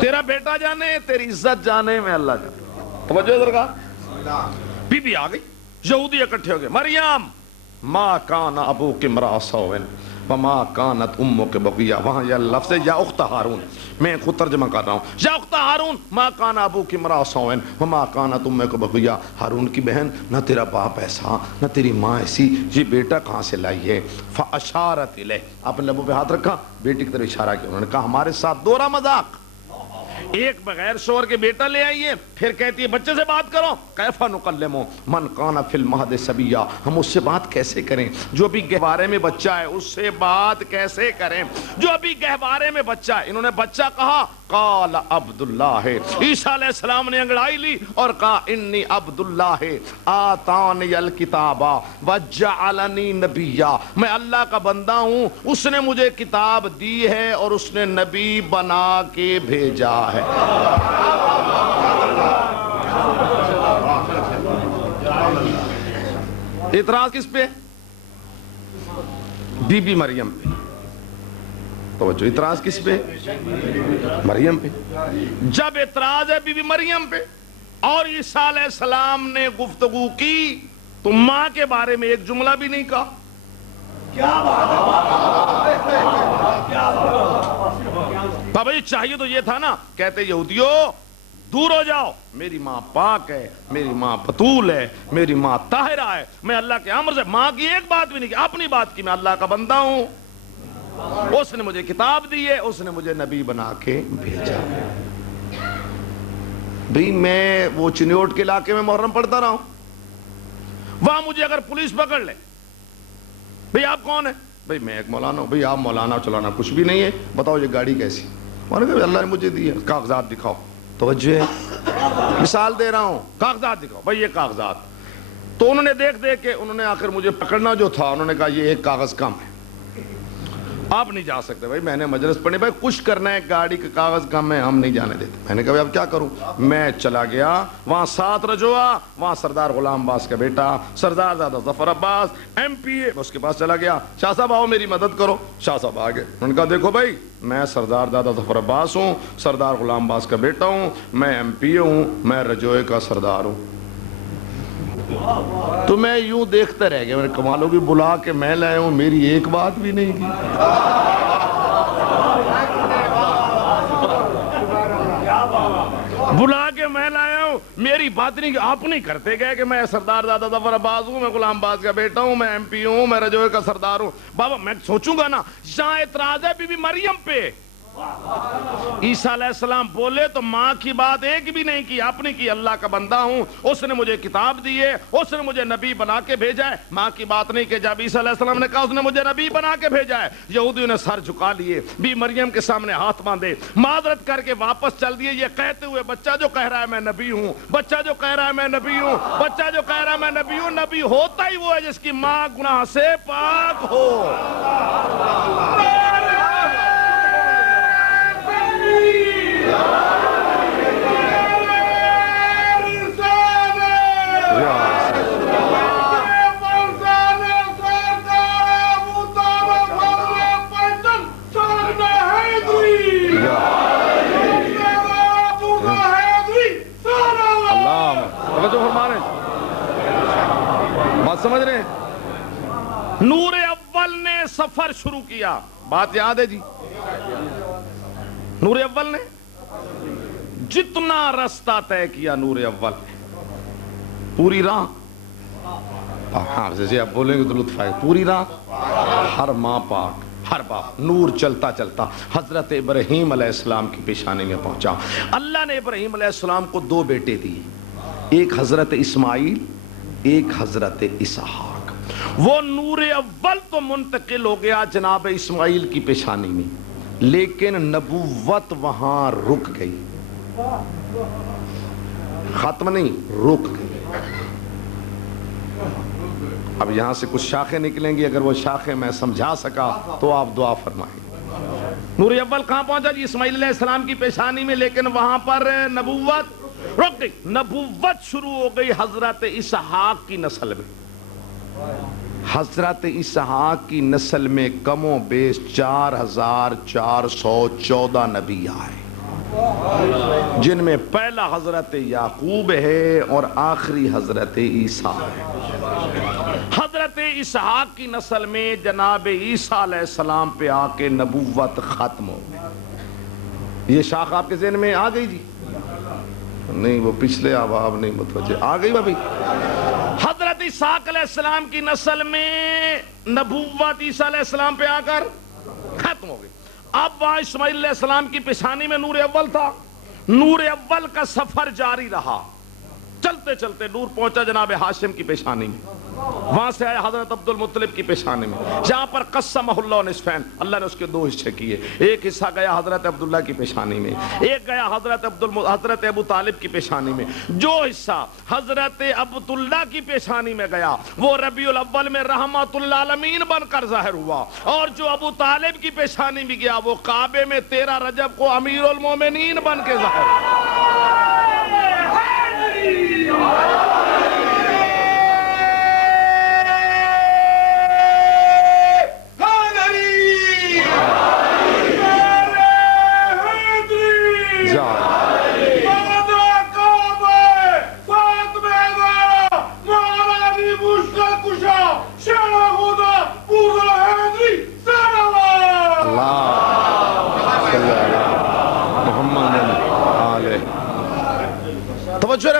تیرا بیٹا جانے تیری عزت جانے میں اللہ جانے۔ توجہ ادھر کا، بی بی آ گئی، یہودی اکٹھے ہو گئے، مریم ما کان ابوک امرأ سوء وما کانت امک بغیہ، وہاں یہ لفظ ہے یا اخت ہارون، میں خود ترجمہ کر رہا ہوں، یا اخت ہارون ما کان ابوک امرأ سوء وما کانت امک بغیہ، ہارون کی بہن نہ تیرا باپ ایسا نہ تیری ماں ایسی، یہ بیٹا کہاں سے لائی ہے؟ فاشارت الیہ، اپنے لبوں پہ ہاتھ رکھا، بیٹی کی طرف اشارہ کیا، انہوں نے کہا ہمارے ساتھ دورہ مذاق، ایک بغیر شوہر کے بیٹا لے آئیے، پھر کہتی ہے بچے سے بات کرو، کیف نکلم من کان فی المہد صبیا، ہم اس سے بات کیسے کریں جو ابھی گہوارے میں بچہ ہے، اس سے بات کیسے کریں جو ابھی گہوارے میں بچہ ہے؟ انہوں نے بچہ کہا، قال عبداللہ ہے، عیسیٰ علیہ السلام نے انگڑائی لی اور کہا انی عبداللہ ہے آتانی الکتاب وجعلنی نبیا، میں اللہ کا بندہ ہوں، اس نے مجھے کتاب دی ہے اور اس نے نبی بنا کے بھیجا ہے۔ اعتراض کس پہ؟ بی بی مریم پہ۔ توجہ، اعتراض کس پہ؟ مریم پہ۔ جب اعتراض ہے بی بی مریم پہ اور عیسیٰ علیہ السلام نے گفتگو کی تو ماں کے بارے میں ایک جملہ بھی نہیں کہا۔ بابا جی چاہیے تو یہ تھا نا، کہتے یہودیو دور ہو جاؤ، میری ماں پاک ہے، میری ماں بطول ہے، میری ماں طاہرہ ہے، میں اللہ کے امر سے، ماں کی ایک بات بھی نہیں کی، اپنی بات کی، میں اللہ کا بندہ ہوں، اس نے مجھے کتاب دی ہے، اس نے مجھے نبی بنا کے بھیجا۔ بھئی میں وہ چنیوٹ کے علاقے میں محرم پڑھتا رہا ہوں، وہاں مجھے اگر پولیس پکڑ لے، بھئی آپ کون ہیں؟ بھئی میں ایک مولانا ہوں۔ بھئی آپ مولانا چلانا کچھ بھی نہیں ہے، بتاؤ یہ گاڑی کیسی؟ میں نے کہا اللہ نے مجھے دی ہے، کاغذات دکھاؤ۔ توجہ ہے، مثال دے رہا ہوں، کاغذات دکھاؤ، بھئی یہ کاغذات۔ تو انہوں نے دیکھ کے انہوں نے آخر مجھے پکڑنا جو تھا، انہوں نے کہا یہ ایک کاغذ کم ہے، آپ نہیں جا سکتے۔ بھائی میں نے مجلس پڑھنی، بھائی کچھ کرنا ہے، گاڑی کا کاغذ کم ہے، ہم نہیں جانے دیتے۔ میں نے کہا اب کیا کروں؟ میں چلا گیا وہاں 7 رجوع، وہاں سردار غلام عباس کا بیٹا سردار زادہ ظفر عباس MP ہے، اس کے پاس چلا گیا، شاہ صاحب آؤ میری مدد کرو۔ شاہ صاحب آگے، انہوں نے کہا دیکھو بھائی میں سردار زادہ ظفر عباس ہوں، سردار غلام عباس کا بیٹا ہوں، میں MP ہوں، میں رجوع کا سردار ہوں۔ تو میں یوں دیکھتا رہ گیا، میں نے کمالوں کی بلا کے میں لائے ہوں، میری ایک بات بھی نہیں کی۔ بلا کے میں لایا ہوں، میری بات نہیں کہ آپ نہیں کرتے گئے کہ میں سردار زادہ ظفر عباس ہوں، میں غلام باز کا بیٹا ہوں، میں MP ہوں، میں رجوے کا سردار ہوں. بابا میں سوچوں گا نا جہاں اعتراض ہے بی بی مریم پہ. عیسیٰ علیہ السلام بولے تو ماں کی بات ایک بھی نہیں کی، اپنی کی اللہ کا بندہ ہوں، اس نے مجھے کتاب دی ہے، اس نے مجھے نبی بنا کے بھیجا ہے. ماں کی بات نہیں کہ جب عیسیٰ علیہ السلام نے کہا اس نے مجھے نبی بنا کے بھیجا ہے، یہودیوں نے سر جھکا لیے، بی مریم کے سامنے ہاتھ باندھے، معذرت کر کے واپس چل دیے، یہ کہتے ہوئے بچہ جو کہہ رہا ہے میں نبی ہوں، بچہ جو کہہ رہا ہے میں نبی ہوں، بچہ جو کہہ رہا ہے میں نبی ہوں. نبی ہوتا ہی وہ ہے جس کی ماں گناہ سے پاک ہو. بات سمجھ رہے ہیں؟ نور اول نے سفر شروع کیا، بات یاد ہے جی؟ نور اول نے جتنا رستہ طے کیا، نور اول نے پوری راہ، ہاں جیسے آپ بولیں گے تو لطف آئے، پوری راہ ہر ماں پاک ہر باپ نور چلتا چلتا حضرت ابراہیم علیہ السلام کی پیشانی میں پہنچا. اللہ نے ابراہیم علیہ السلام کو دو بیٹے دیے، ایک حضرت اسماعیل، ایک حضرت اسحاق. وہ نور اول تو منتقل ہو گیا جناب اسماعیل کی پیشانی میں، لیکن نبوت وہاں رک گئی، ختم نہیں، رک گئی. اب یہاں سے کچھ شاخیں نکلیں گی، اگر وہ شاخیں میں سمجھا سکا تو آپ دعا فرمائیں. نور اول کہاں پہنچا جی؟ اسماعیل علیہ السلام کی پیشانی میں، لیکن وہاں پر نبوت رک گئی. نبوت شروع ہو گئی حضرت اسحاق کی نسل میں. حضرت اسحاق کی نسل میں کم و بیش 4414 نبی آئے، جن میں پہلا حضرت یعقوب ہے اور آخری حضرت عیسیٰ ہے. حضرت اسحاق کی نسل میں جناب عیسیٰ علیہ السلام پہ آ کے نبوت ختم ہو گئی. یہ شاخ آپ کے ذہن میں آ گئی جی؟ نہیں، وہ پچھلے آباب نہیں متوجہ آ گئی بھابی. حضرت اسحاق علیہ السلام کی نسل میں نبوت عیسیٰ علیہ السلام پہ آ کر ختم ہو گئی. اب وہاں اسماعیل علیہ السلام کی پیشانی میں نور اول تھا. نور اول کا سفر جاری رہا، چلتے چلتے نور پہنچا جناب ہاشم کی پیشانی میں، وہاں سے آیا حضرت عبد المطلب کی پیشانی میں، جہاں پر قسمہ اللہ نصفین، اللہ نے اس کے دو حصے کیے. ایک حصہ گیا حضرت عبداللہ کی پیشانی میں، ایک گیا حضرت ابو طالب کی پیشانی میں. جو حصہ حضرت عبداللہ کی پیشانی میں گیا وہ ربیع الاول میں رحمت للعالمین بن کر ظاہر ہوا، اور جو ابو طالب کی پیشانی میں گیا وہ کعبے میں 13 رجب کو امیر المومنین بن کے ظاہر ہوا.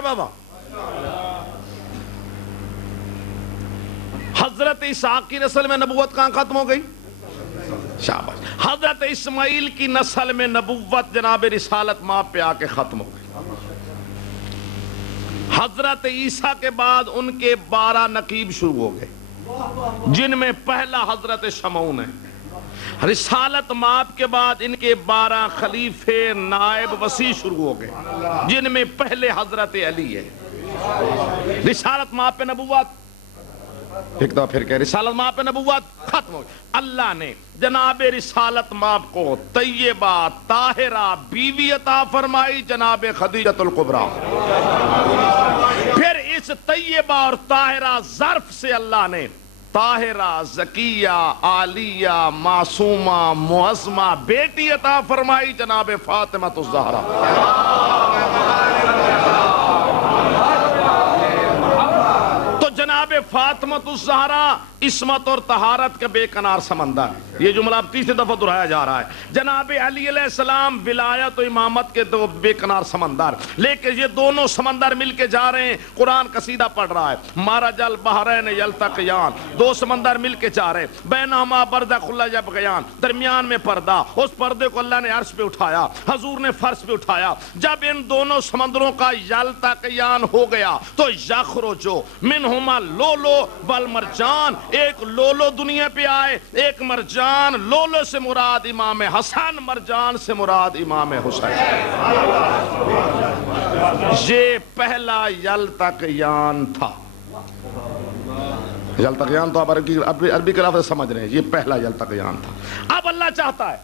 بابا حضرت اسحاق کی نسل میں نبوت کہاں ختم ہو گئی؟ شاباش. حضرت اسماعیل کی نسل میں نبوت جناب رسالت ماں پہ آ کے ختم ہو گئی. حضرت عیسیٰ کے بعد ان کے 12 نقیب شروع ہو گئے، جن میں پہلا حضرت شمعون ہے. رسالت ماپ کے بعد ان کے 12 خلیفے نائب وسیع شروع ہو گئے، جن میں پہلے حضرت علی ہے. رسالت ماپ پہ نبوت ایک دفعہ پھر کہ رسالت ماپ پہ نبوت ختم ہو گئی. اللہ نے جناب رسالت ماپ کو طیبہ طاہرہ بیوی عطا فرمائی، جناب خدیجۃ الکبریٰ. پھر اس طیبہ اور طاہرہ ظرف سے اللہ نے طاہرہ، زکیہ، عالیہ، معصومہ، معظمہ بیٹی عطا فرمائی، جناب فاطمہ الزہرا. تو جناب جناب فاطمۃ الزہرا عصمت اور طہارت کا بے کنار سمندر، یہ جملہ اب تیسری دفعہ دہرایا جا رہا ہے۔ جناب علی علیہ السلام ولایت و امامت کے دو بے کنار سمندر، لیکن یہ دونوں سمندر مل کے جا رہے ہیں۔ قرآن قصیدہ پڑھ رہا ہے، مرج البحرین یلتقیان، دو سمندر مل کے جا رہے، بینہما برزخ لا یبغیان، درمیان میں پردہ، اس پردے کو اللہ نے عرش پہ اٹھایا، حضور نے فرش پہ اٹھایا۔ جب ان دونوں سمندروں کا یلتقیان ہو گیا تو یخرجو منہما لولو والمرجان، ایک لولو دنیا پہ آئے، ایک مرجان۔ لولو سے مراد امام حسن، مرجان سے مراد امام حسین۔ یہ پہلا یلتقیان تھا۔ یلتقیان تو آپ عربی کے لفظ سمجھ رہے ہیں، یہ پہلا یلتقیان تھا۔ اب اللہ چاہتا ہے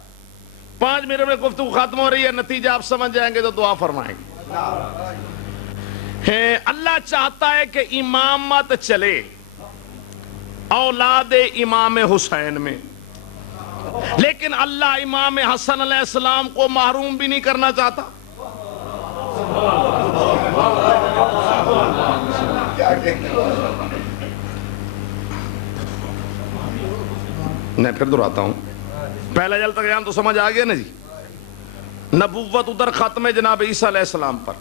5 منٹ میں گفتگو ختم ہو رہی ہے، نتیجہ آپ سمجھ جائیں گے تو دعا فرمائیں گے۔ اللہ چاہتا ہے کہ امامت چلے اولاد امام حسین میں، لیکن اللہ امام حسن علیہ السلام کو محروم بھی نہیں کرنا چاہتا۔ میں پھر دہراتا ہوں، پہلا یلتقیان تو سمجھ آ گیا نا جی۔ نبوت ادھر ختم ہے جناب عیسیٰ علیہ السلام پر،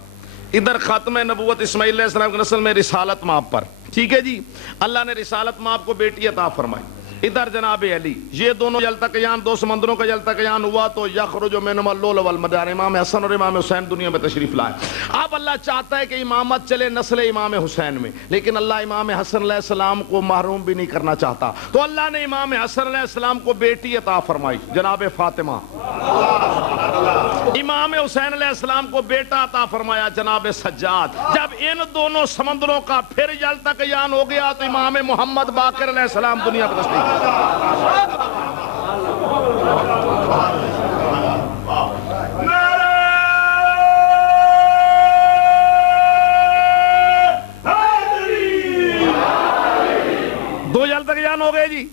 ادھر ختم ہے نبوت اسماعیل علیہ السلام کی نسل میں رسالت مآب پر، ٹھیک ہے جی۔ اللہ نے رسالت مآب کو بیٹی عطا فرمائی۔ ادھر جناب علی، یہ دونوں یلتقیان، دو سمندروں کا یلتقیان ہوا تو یخرج منہما اللؤلؤ والمرجان، امام حسن اور امام حسین دنیا میں تشریف لائے۔ اب اللہ چاہتا ہے کہ امامت چلے نسل امام حسین میں، لیکن اللہ امام حسن علیہ السلام کو محروم بھی نہیں کرنا چاہتا، تو اللہ نے امام حسن علیہ السلام کو بیٹی عطا فرمائی، جناب فاطمہ۔ امام حسین علیہ السلام کو بیٹا عطا فرمایا، جناب سجاد۔ جب ان دونوں سمندروں کا پھر یلتقیان ہو گیا تو امام محمد باقر علیہ السلام دنیا پر تشریف۔ دو یلتقیان ہو گئے جی،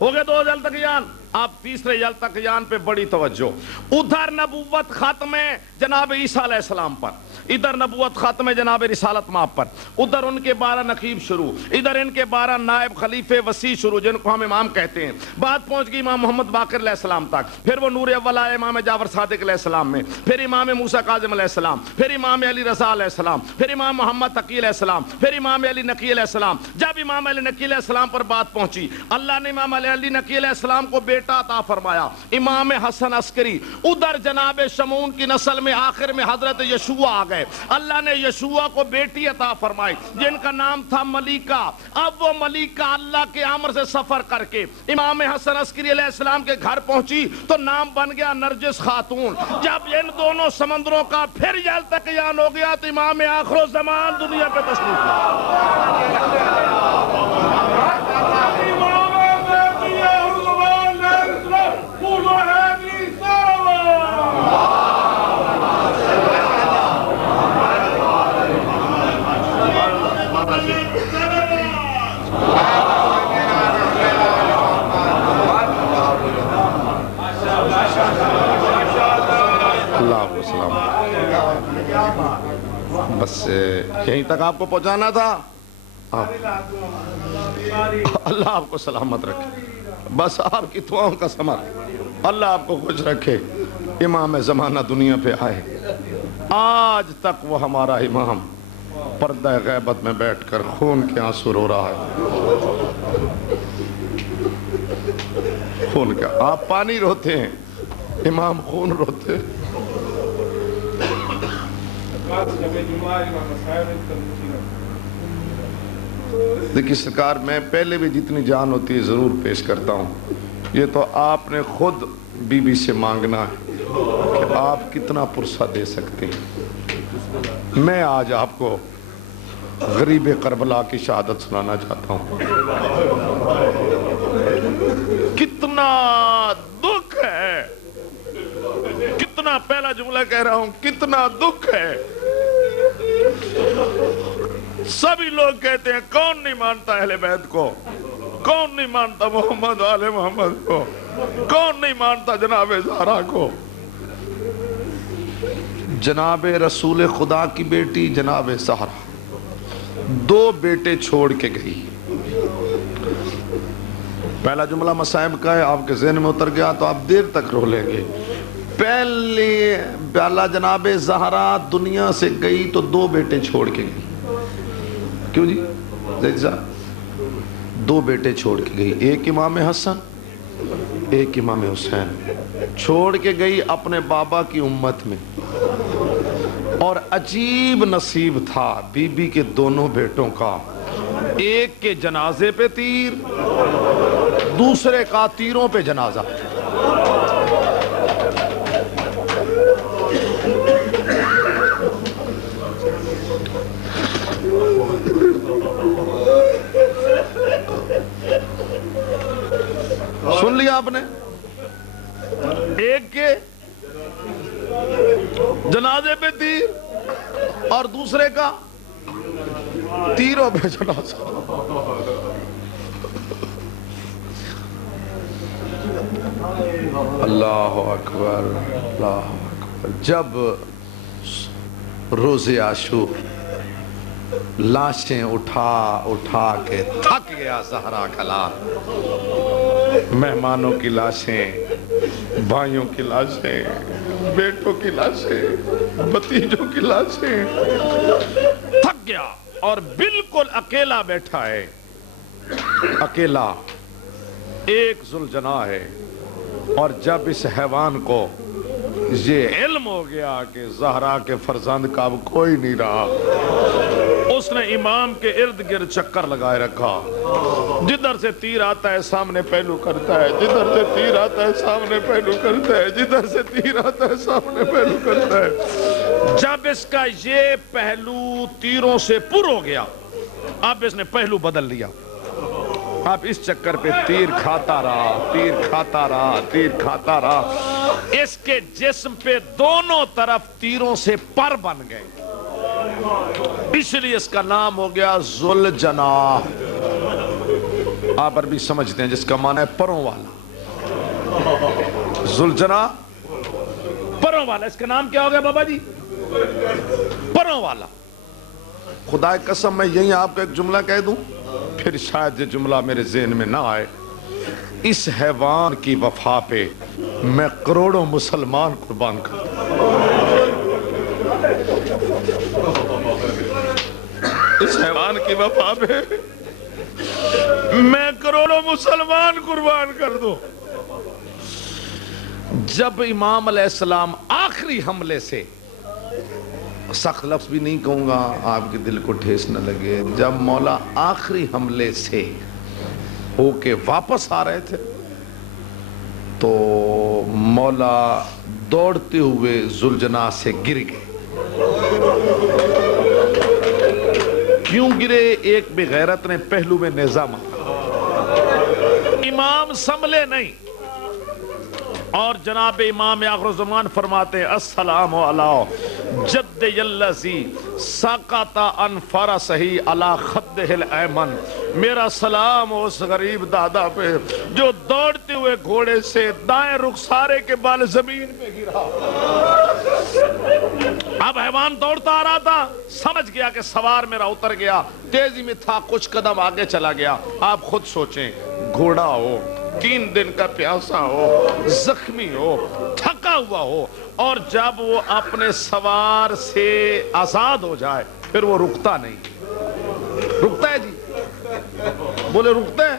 ہو گئے دو یلتقیان۔ اب تیسرے یلتقیان پہ بڑی توجہ۔ ادھر نبوت ختم ہے جناب عیسیٰ علیہ السلام پر، ادھر نبوت ختم ہے جناب رسالت مآب پر، ادھر ان کے 12 نقیب شروع، ادھر ان کے 12 نائب خلیفے وسیع شروع، جن کو ہم امام کہتے ہیں۔ بات پہنچ گئی امام محمد باقر علیہ السلام تک، پھر وہ نور اول آئے امام جعفر صادق علیہ السلام میں، پھر امام موسیٰ کاظم علیہ السلام، پھر امام علی رضا علیہ السلام، پھر امام محمد تقی علیہ السلام، پھر امام علی نقی علیہ السلام۔ جب امام علی نقی علیہ السلام پر بات پہنچی، اللہ نے امام علی نقی علیہ السلام کو بیٹا عطا فرمایا، امام حسن عسکری۔ ادھر جناب شمعون کی نسل میں آخر میں حضرت یشوع آ گئے، اللہ نے یشوع کو بیٹی عطا فرمائی جن کا نام تھا ملیکہ۔ اب وہ ملیکہ اللہ کے امر سے سفر کر کے امام حسن عسکری علیہ السلام کے گھر پہنچی تو نام بن گیا نرجس خاتون۔ جب ان دونوں سمندروں کا پھر یلتقیان ہو گیا تو امام آخر الزمان دنیا پہ تشریف لائے۔ بس یہیں تک آپ کو پہنچانا تھا۔ اللہ آپ کو سلامت رکھے، بس آپ کی دعاؤں کا ثمر اللہ آپ کو خوش رکھے۔ امام زمانہ دنیا پہ آئے، آج تک وہ ہمارا امام پردہ غیبت میں بیٹھ کر خون کے آنسو رو رہا ہے۔ خون کا آپ پانی روتے ہیں، امام خون روتے ہیں۔ دیکھیے سرکار، میں پہلے بھی جتنی جان ہوتی ہے ضرور پیش کرتا ہوں، یہ تو آپ نے خود بی بی سے مانگنا ہے کہ آپ کتنا پرسہ دے سکتے ہیں۔ میں آج آپ کو غریب کربلا کی شہادت سنانا چاہتا ہوں۔ کتنا دکھ ہے، کتنا، پہلا جملہ کہہ رہا ہوں، کتنا دکھ ہے۔ سبھی لوگ کہتے ہیں کون نہیں مانتا اہل بیت کو، کون نہیں مانتا محمد آل محمد کو، کون نہیں مانتا جناب زہرا کو۔ جناب رسول خدا کی بیٹی جناب زہرا، دو بیٹے چھوڑ کے گئی. پہلا جملہ مصائب کا ہے، آپ کے ذہن میں اتر گیا تو آپ دیر تک رو لیں گے. پہلا جناب زہرا دنیا سے گئی تو دو بیٹے چھوڑ کے گئی. کیوں جی زید صاحب؟ دو بیٹے چھوڑ کے گئی، ایک امام حسن ایک امام حسین. چھوڑ کے گئی اپنے بابا کی امت میں. اور عجیب نصیب تھا بی بی کے دونوں بیٹوں کا، ایک کے جنازے پہ تیر، دوسرے کا تیروں پہ جنازہ. سن لیا آپ نے؟ ایک کے جنازے پہ تیر اور دوسرے کا تیروں پہ جنازہ. اللہ اکبر اللہ اکبر. جب روز عاشور لاشیں اٹھا اٹھا کے تھک گیا زہرا کا لال، مہمانوں کی لاشیں، بھائیوں کی لاشیں، بیٹوں کی لاشیں، بھتیجوں کی لاشیں، تھک گیا اور بالکل اکیلا بیٹھا ہے. اکیلا ایک ذوالجناح ہے. اور جب اس حیوان کو یہ علم ہو گیا کہ زہرا کے فرزند کا اب کوئی نہیں رہا، اس نے امام کے ارد گرد چکر لگائے رکھا. جدھر سے تیر آتا ہے سامنے پہلو کرتا ہے، جدھر سے تیر آتا ہے سامنے پہلو کرتا ہے، جدھر سے تیر آتا ہے سامنے پہلو کرتا ہے. جب اس کا یہ پہلو تیروں سے پر ہو گیا، اب اس نے پہلو بدل لیا. اب اس چکر پہ تیر کھاتا رہا، تیر کھاتا رہا، تیر کھاتا رہا. اس کے جسم پہ دونوں طرف تیروں سے پر بن گئے، اس لیے اس کا نام ہو گیا ذوالجناح. آپ عربی سمجھتے ہیں جس کا معنی ہے پروں والا. ذوالجناح پروں والا. اس کا نام کیا ہو گیا بابا جی؟ پروں والا. خدا کی قسم میں یہی آپ کو ایک جملہ کہہ دوں، پھر شاید یہ جملہ میرے ذہن میں نہ آئے. اس حیوان کی وفا پہ میں کروڑوں مسلمان قربان کر دوں. اس حیوان کی وفا پہ میں کروڑوں مسلمان قربان کر دوں. جب امام علیہ السلام آخری حملے سے، سخت لفظ بھی نہیں کہوں گا آپ کے دل کو ٹھیس نہ لگے، جب مولا آخری حملے سے ہو کے واپس آ رہے تھے تو مولا دوڑتے ہوئے ذوالجناح سے گر گئے. کیوں گرے؟ ایک بے غیرت نے پہلو میں نیزہ مارا. امام سنبھلے نہیں. اور جناب امام آخر الزمان فرماتے ہیں السلام علی جد الذی سقط عن فرسہ علی خدہ الایمن. میرا سلام اس غریب دادا پہ جو دوڑتے ہوئے گھوڑے سے دائیں رخسارے کے بال زمین پہ گرا. اب حیوان دوڑتا آ رہا تھا، سمجھ گیا کہ سوار میرا اتر گیا، تیزی میں تھا، کچھ قدم آگے چلا گیا. آپ خود سوچیں، گھوڑا ہو، 3 دن کا پیاسا ہو، زخمی ہو، تھکا ہوا ہو، اور جب وہ اپنے سوار سے آزاد ہو جائے پھر وہ رکتا نہیں. رکتا ہے جی؟ بولے رکتا ہے؟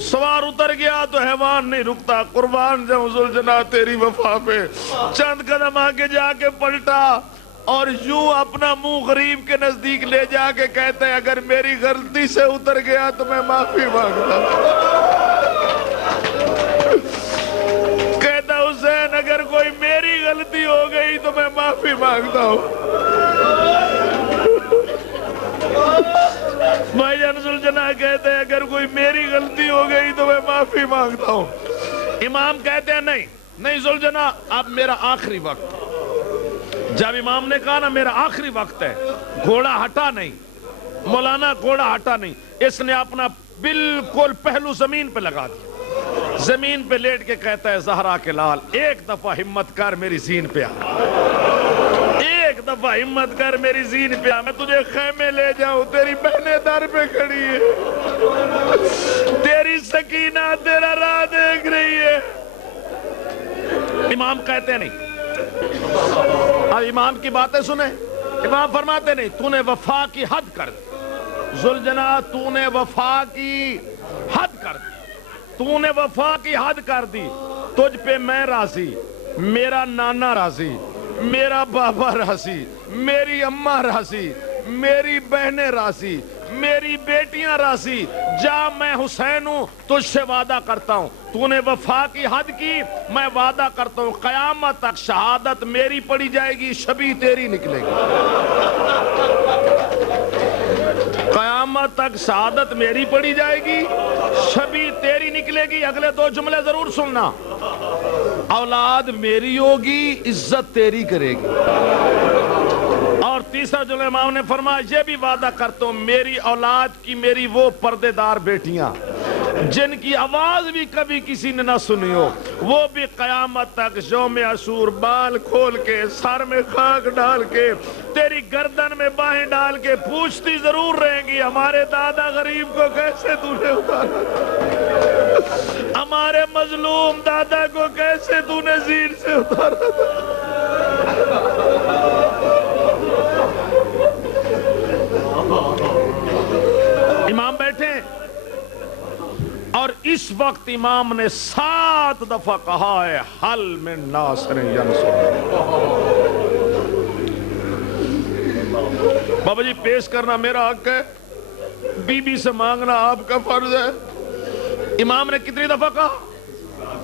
سوار اتر گیا تو حیوان نہیں رکتا. قربان جاؤں ذوالجناح تیری وفا پہ. چند قدم آگے جا کے پلٹا اور یوں اپنا منہ غریب کے نزدیک لے جا کے کہتا ہے اگر میری غلطی سے اتر گیا تو میں معافی مانگتا ہوں. کہتا حسین اگر کوئی میری غلطی ہو گئی تو میں معافی مانگتا ہوں. بھائی جان ذوالجناح کہتے ہیں اگر کوئی میری غلطی ہو گئی تو میں معافی مانگتا ہوں. امام کہتے ہیں نہیں نہیں ذوالجناح اب میرا آخری وقت. جب امام نے کہا نا میرا آخری وقت ہے، گھوڑا ہٹا نہیں. مولانا گھوڑا ہٹا نہیں، اس نے اپنا بالکل پہلو زمین پہ لگا دیا. زمین پہ لیٹ کے کہتا ہے زہرا کے لال ایک دفعہ ہمت کر میری زین پہ آ. ایک دفعہ ہمت کر میری زین پہ آ، میں تجھے خیمے لے جاؤں، تیری بہنیں در پہ کھڑی ہے، تیری سکینہ تیرا راہ دیکھ رہی ہے۔ امام کہتے نہیں، اب امام کی باتیں سنیں، امام فرماتے نہیں تو نے وفا کی حد کر دی ذوالجناح، تو نے وفا کی حد کر دی، تو نے وفا کی حد کر دی، تجھ پہ میں راضی، میرا نانا راضی، میرا بابا راضی، میری اماں راضی، میری بہنیں راضی، میری بیٹیاں راضی، جا میں حسین ہوں، تجھ سے وعدہ کرتا ہوں، تو نے وفا کی حد کی، میں وعدہ کرتا ہوں قیامت تک شہادت میری پڑی جائے گی، شبیہ تیری نکلے گی، قیامت تک شہادت میری پڑی جائے گی، شبیہ تیری نکلے گی۔ اگلے دو جملے ضرور سننا، اولاد میری ہوگی، عزت تیری کرے گی، اور تیسرا جملہ امام نے فرمایا یہ بھی وعدہ کرتا ہوں میری اولاد کی میری وہ پردے دار بیٹیاں جن کی آواز بھی کبھی کسی نے نہ سنی ہو، وہ بھی قیامت تک یوم عاشور بال کھول کے، سر میں خاک ڈال کے، تیری گردن میں باہیں ڈال کے پوچھتی ضرور رہیں گی ہمارے دادا غریب کو کیسے تو نے اتارا، ہمارے مظلوم دادا کو کیسے تو نے زیر سے اتارا تھا۔ امام بیٹھے اور اس وقت امام نے 7 دفعہ کہا ہے حل من ناصر ینصر۔ بابا جی پیش کرنا میرا حق ہے، بی بی سے مانگنا آپ کا فرض ہے۔ امام نے کتنی دفعہ کہا؟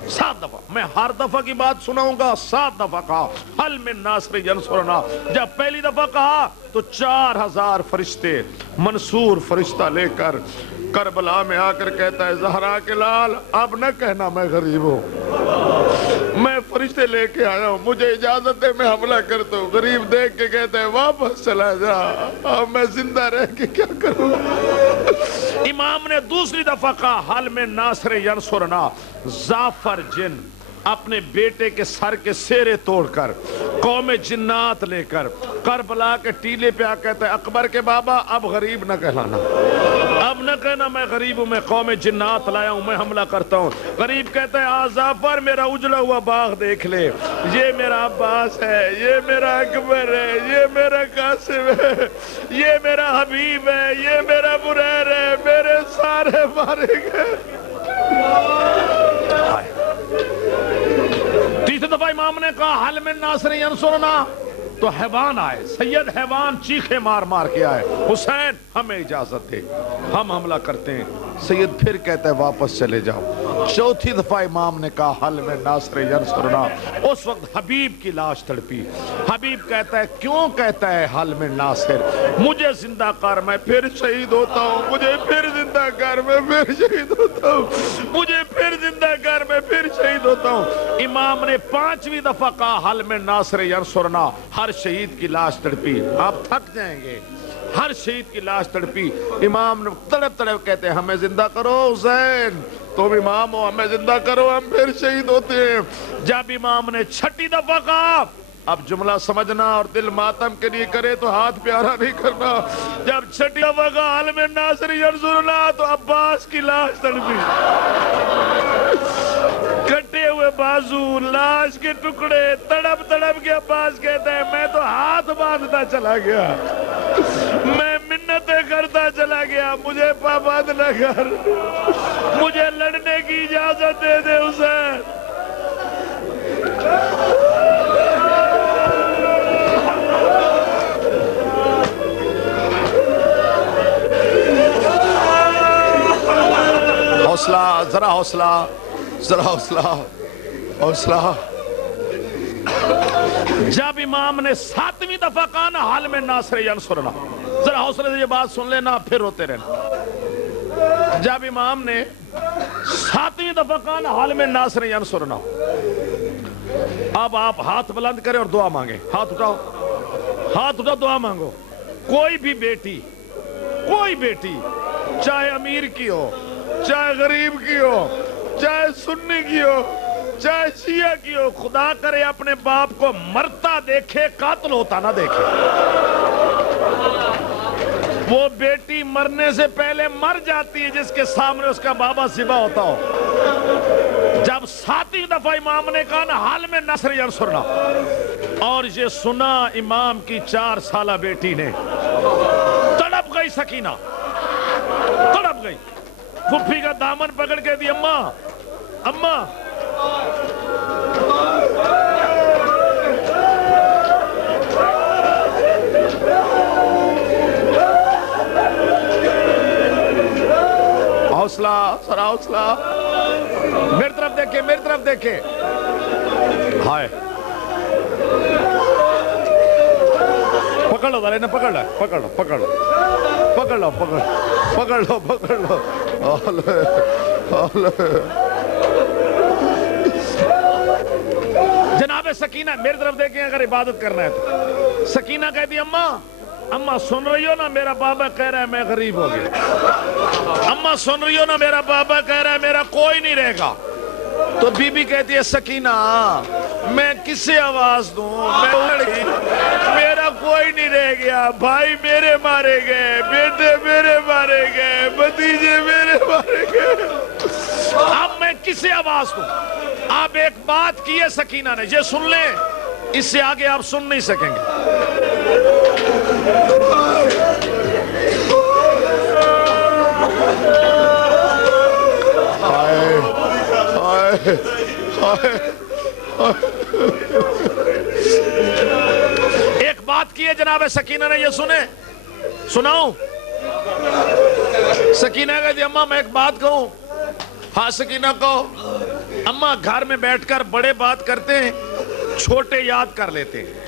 7 دفعہ۔ میں ہر دفعہ کی بات سناؤں گا، 7 دفعہ کہا حل من ناصر ینصرنا۔ جب پہلی دفعہ کہا تو 4000 فرشتے منصور فرشتہ لے کر کربلا میں آ کر کہتا ہے زہرا کے لال اب نہ کہنا میں غریب ہوں، میں فرشتے لے کے آیا ہوں، مجھے اجازت ہے میں حملہ کرتا ہوں۔ غریب دیکھ کے کہتا ہے واپس چلا جا، اب میں زندہ رہ کے کیا کروں۔ امام نے دوسری دفعہ کہا حل من ناصر ینصرنا۔ زعفر جن اپنے بیٹے کے سر کے سیرے توڑ کر قوم جنات لے کر کربلا کے ٹیلے پہ آ کہتا ہے اکبر کے بابا اب غریب نہ کہلانا، اب نہ کہنا میں غریب ہوں، میں قوم جنات لایا ہوں، میں حملہ کرتا ہوں۔ غریب کہتا ہے زعفر میرا اجڑا ہوا باغ دیکھ لے، یہ میرا عباس ہے، یہ میرا اکبر ہے، یہ میرا قاسم ہے، یہ میرا حبیب ہے، یہ میرا بریر ہے، میرے سارے مارے گئے۔ تیسری دفعہ امام نے کہا حل من ناصر ینصرنا، تو حیوان آئے، سید حیوان چیخے مار مار کے آئے، حسین ہمیں اجازت دے ہم حملہ کرتے ہیں۔ سید پھر کہتا ہے واپس چلے جاؤ۔ چوتھی دفعہ امام نے کہا حل من ناصر ینصرنا۔ اس وقت حبیب کی لاش تڑپی۔ حبیب کہتا ہے کیوں کہتا ہے حل من ناصر، مجھے زندہ کر میں پھر شہید ہوتا ہوں، مجھے پھر زندہ کر میں پھر شہید ہوتا ہوں، مجھے پھر زندہ کر میں پھر شہید ہوتا ہوں۔ امام نے 5ویں دفعہ کہا حل من ناصر ینصرنا۔ ہر شہید کی لاش تڑپی، آپ تھک جائیں گے، ہر شہید کی لاش تڑپی۔ امام نے تڑپ تڑپ کہتے ہیں ہمیں زندہ کرو حسین، تم امام ہو، ہمیں زندہ کرو ہم پھر شہید ہوتے ہیں۔ جب امام نے 6ٹھی دفعہ کہا، اب جملہ سمجھنا اور دل ماتم کے لیے کرے تو ہاتھ پیارا نہیں کرنا، جب 6ٹھی دفعہ کہا حل من ناصر ینصرنا تو عباس کی لاش تڑپی، کٹے ہوئے بازو، لاش کے ٹکڑے، تڑپ تڑپ کے عباس کہتا ہے میں تو ہاتھ باندھتا چلا گیا، میں منتیں کرتا چلا گیا، مجھے پابند نہ کر، مجھے لڑنے کی اجازت دے دے حسین۔ حوصلہ، ذرا حوصلہ، ذرا حوصلہ، حوصلہ۔ جب امام نے 7ویں دفعہ کہا نا حل من ناصر ینصرنا، ذرا حوصلے سے یہ بات سن لینا پھر روتے رہنا۔ جب امام نے 7ویں دفعہ کہا نا حل من ناصر ینصرنا، اب آپ ہاتھ بلند کریں اور دعا مانگیں۔ ہاتھ اٹھاؤ، ہاتھ اٹھاؤ، دعا مانگو۔ کوئی بھی بیٹی، کوئی بیٹی چاہے امیر کی ہو، چاہے غریب کی ہو، چاہے سنی کی ہو، چاہے شیعہ کی ہو، خدا کرے اپنے باپ کو مرتا دیکھے، قاتل ہوتا نہ دیکھے۔ وہ بیٹی مرنے سے پہلے مر جاتی ہے جس کے سامنے اس کا بابا ذبح ہوتا ہو۔ جب 7ویں دفعہ امام نے کہا نا حال میں نصر ینصرنا، اور یہ سنا امام کی 4 سالہ بیٹی نے، تڑپ گئی سکینہ، تڑپ گئی، پھپھی کا دامن پکڑ کے دی، اماں اماں۔ حوصلہ سرا حوصلہ، میری طرف دیکھے، میری طرف دیکھے، ہائے پکڑ لو دالے نے، پکڑ لو پکڑ لو پکڑ لو پکڑ لو پکڑ لو پکڑ لو۔ جناب سکینہ میری طرف دیکھیں، اگر عبادت کرنا ہے تو۔ سکینہ کہتی اماں، اماں سن رہی ہو نا میرا بابا کہہ رہا ہے میں غریب ہو گیا، اماں سن رہی ہو نا میرا بابا کہہ رہا ہے میرا کوئی نہیں رہے گا۔ تو بی بی کہتی ہے سکینہ میں کسے آواز دوں، میرا کوئی نہیں رہ گیا، بھائی میرے مارے گئے، بیٹے میرے مارے گئے، بھتیجے میرے مارے گئے، اب میں کسے آواز دوں؟ آپ ایک بات کی ہے سکینہ نے، یہ سن لیں، اس سے آگے آپ سن نہیں سکیں گے۔ ایک بات کی ہے جناب سکینہ نے، یہ سنے سناؤں؟ سکینہ کہتی اماں میں ایک بات کہوں؟ ہاں سکینہ کہو۔ اماں گھر میں بیٹھ کر بڑے بات کرتے ہیں، چھوٹے یاد کر لیتے ہیں،